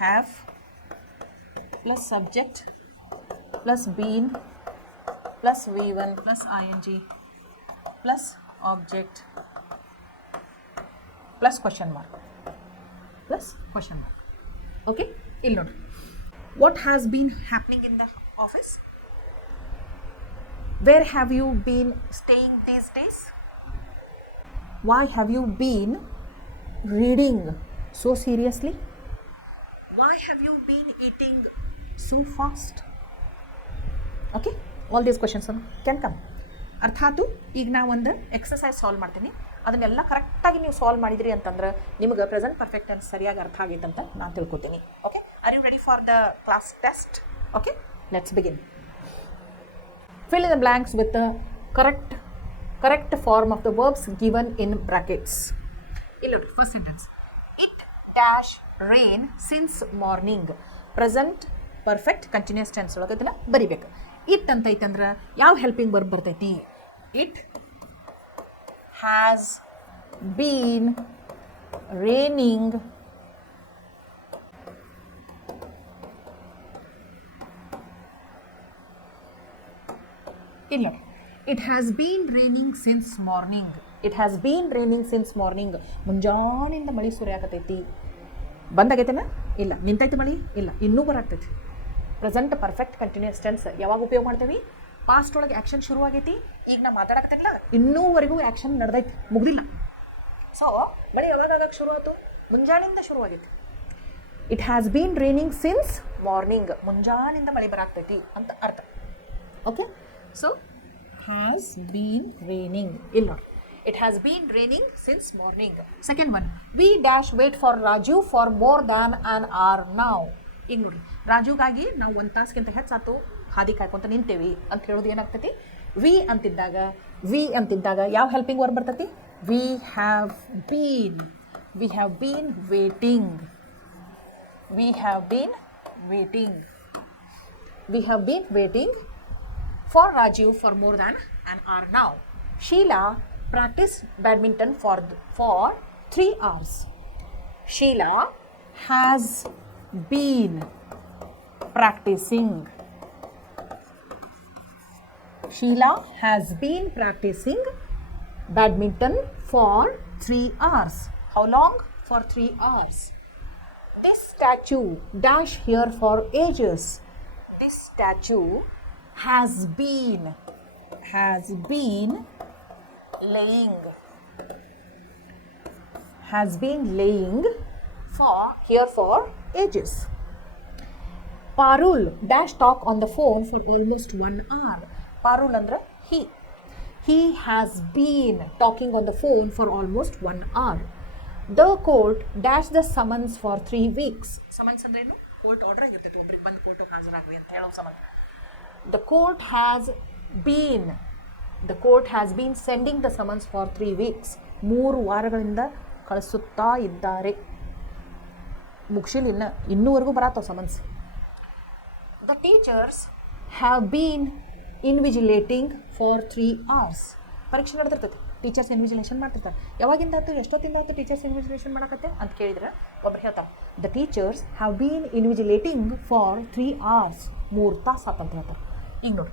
have plus subject plus been plus V1 plus ing plus object plus question mark. Okay, ಇಲ್ಲಿ ನೋಡಿ, what has been happening in the office? Where have you been staying these days? Why have you been reading so seriously? Why have you been eating so fast? Okay, all these questions can come. ಅರ್ಥಾತು ಈಗ ನಾವು ಒಂದು exercise solve ಮಾಡ್ತೀನಿ, ಅದನ್ನೆಲ್ಲ ಕರೆಕ್ಟಾಗಿ ನೀವು solve ಮಾಡಿದ್ರಿ ಅಂತಂದ್ರೆ ನಿಮಗೆ ಪ್ರೆಸೆಂಟ್ ಪರ್ಫೆಕ್ಟ್ ಅಂತ ಸರಿಯಾಗಿ ಅರ್ಥ ಆಗೈತೆ ಅಂತ ನಾನು ತಿಳ್ಕೊತೀನಿ. Okay, are you ready for the class test? Okay, let's begin. Fill in the blanks with the correct form of the verbs given in brackets. ಇಲ್ಲಿ ನೋಡಿ, first sentence, it dash rain since morning. Present perfect continuous tense ಒಳಗೆ ಇದನ್ನು ಬರಿಬೇಕು. It ಅಂತ ಐತಂದ್ರೆ ಯಾವ helping verb ಬರ್ತೈತಿ? It has been raining ಇಲ್ಲ, it has been raining since morning. It has been raining since morning. ಮುಂಜಾನಿಂದ ಮಳೆ ಸುರಿಯಾಕತೈತಿ. ಬಂದಾಗೈತೆನ? ಇಲ್ಲ. ನಿಂತೈತಿ ಮಳೆ? ಇಲ್ಲ, ಇನ್ನೂ ಬರಾಗ್ತೈತಿ. ಪ್ರೆಸೆಂಟ್ ಪರ್ಫೆಕ್ಟ್ ಕಂಟಿನ್ಯೂಸ್ ಟೆನ್ಸ್ ಯಾವಾಗ ಉಪಯೋಗ ಮಾಡ್ತೀವಿ? ಪಾಸ್ಟ್ ಒಳಗೆ ಆ್ಯಕ್ಷನ್ ಶುರುವಾಗೈತಿ, ಈಗ ನಾ ಮಾತಾಡಕತ್ತಿಲ್ಲ, ಇನ್ನೂವರೆಗೂ ಆ್ಯಕ್ಷನ್ ನಡೆದೈತಿ, ಮುಗ್ದಿಲ್ಲ. ಸೊ ಮಳೆ ಯಾವಾಗ ಆಗಕ್ಕೆ ಶುರು ಆಯಿತು? ಮುಂಜಾನಿಂದ ಶುರುವಾಗೈತಿ. It has been raining since morning. ಮುಂಜಾನಿಂದ ಮಳೆ ಬರಾಕ್ತೈತಿ ಅಂತ ಅರ್ಥ. Okay, so has been raining. ಇಲ್ಲ ನೋಡಿ, it has been raining since morning. Second one, we dash wait for Raju for more than an hour now. ಈಗ ನೋಡ್ರಿ ರಾಜುಗಾಗಿ ನಾವು 1 ತಾಸಿಗಿಂತ ಹೆಚ್ಚಾತು ಹಾದಿ ಕಾಯ್ಕೊಂತ ನಿಂತೇವಿ ಅಂತ ಹೇಳೋದು ಏನಾಗ್ತೈತಿ ವಿ ಅಂತಿದ್ದಾಗ ಯಾವ ಹೆಲ್ಪಿಂಗ್ ವರ್ಬ್ ಬರ್ತೈತಿ V have bean waiting for Raju for more than an hour now. Sheila practiced badminton for 3 hours. Sheila has been practicing badminton for 3 hours. How long? For 3 hours. This statue dash here for ages. This statue has been laying for ages. Parul dash talk on the phone for almost 1 hour. Parul andra he has been talking on the phone for almost 1 hour. The court dash the summons for 3 weeks. Summons ಅಂದ್ರೆ ಏನು court order ಆಗಿರ್ತೈತೆ ಒಬ್ರಿಗೆ ಬಂದು ಕೋರ್ಟಿಗೆ ಹಾಜರಾಗ್ರಿ ಅಂತ ಹೇಳೋ summon. The court has been sending the summons for 3 weeks. 3 ವಾರಗಳಿಂದ ಕಳಿಸುತ್ತಾ ಇದ್ದಾರೆ. ಮುಗಿಸಿಲ್ಲ ಇನ್ನೂವರೆಗೂ ಬರತ್ತವ summons. The teachers have been invigilating for 3 hours. ಪರೀಕ್ಷೆ ನಡೆದಿರ್ತೈತಿ ಟೀಚರ್ಸ್ ಇನ್ವಿಜಿಲೇಷನ್ ಮಾಡ್ತಿರ್ತಾರೆ. ಯಾವಾಗಿಂದ ಆಯ್ತು ಎಷ್ಟೊತ್ತಿಂದ ಆಯ್ತು ಟೀಚರ್ಸ್ ಇನ್ವಿಜಿಲೇಷನ್ ಮಾಡಕತ್ತೆ ಅಂತ ಕೇಳಿದ್ರೆ ಒಬ್ಬರು ಹೇಳ್ತಾರೆ the teachers have been invigilating for 3 hours. 3 ತಾಸು ಆತಂತ ಹೇಳ್ತಾರೆ. ಈಗ ನೋಡಿ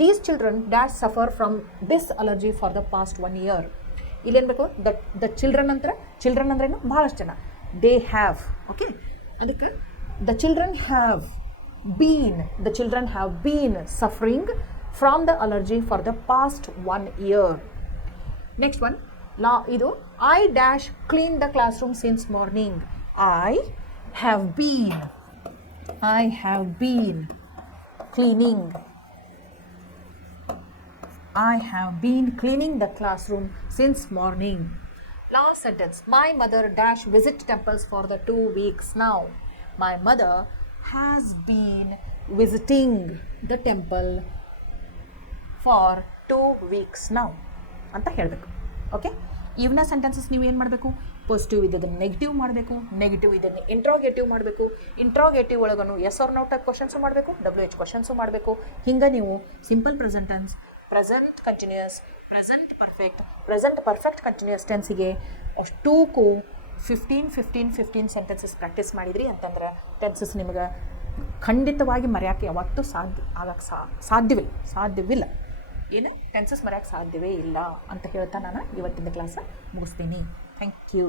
these children dash suffer from this allergy for the past 1 year. ಇಲ್ಲೇನು ಬೇಕು ದ ಚಿಲ್ಡ್ರನ್ ಅಂದ್ರೇನು ಭಾಳಷ್ಟು ಜನ ದೇ ಹ್ಯಾವ್ ಓಕೆ ಅದಕ್ಕೆ the children have been suffering from the allergy for the past 1 year. Next one ಇದು I dash clean the classroom since morning. I have been cleaning the classroom since morning. Last sentence. My mother dash visit temples for the 2 weeks now. My mother has been visiting the temple for 2 weeks now ಅಂತ ಹೇಳಬೇಕು. Okay ಇವನ್ನ sentences ನೀವು ಏನು ಮಾಡಬೇಕು positive ಇದ್ದದನ್ನು negative ಮಾಡಬೇಕು, negative ಇದನ್ನು interrogative ಮಾಡಬೇಕು, ಇಂಟ್ರೋಗೇಟಿವ್ ಒಳಗನು yes or no type questions ಮಾಡಬೇಕು, WH ಕ್ವಶನ್ಸು ಮಾಡಬೇಕು. ಹಿಂಗೆ ನೀವು simple present tense, present continuous, present perfect continuous ಟೆನ್ಸಿಗೆ ಅಷ್ಟೂಕು 15 ಸೆಂಟೆನ್ಸಸ್ ಪ್ರಾಕ್ಟೀಸ್ ಮಾಡಿದ್ರಿ ಅಂತಂದ್ರೆ ಟೆನ್ಸಸ್ ನಿಮಗೆ ಖಂಡಿತವಾಗಿ ಮರೆಯೋಕ್ಕೆ ಯಾವತ್ತೂ ಸಾಧ್ಯವಿಲ್ಲ. ಏನು ಟೆನ್ಸಸ್ ಮರೆಯೋಕ್ಕೆ ಸಾಧ್ಯವೇ ಇಲ್ಲ ಅಂತ ಹೇಳ್ತಾ ನಾನು ಇವತ್ತಿನ ಕ್ಲಾಸ ಮುಗಿಸ್ತೀನಿ. Thank you.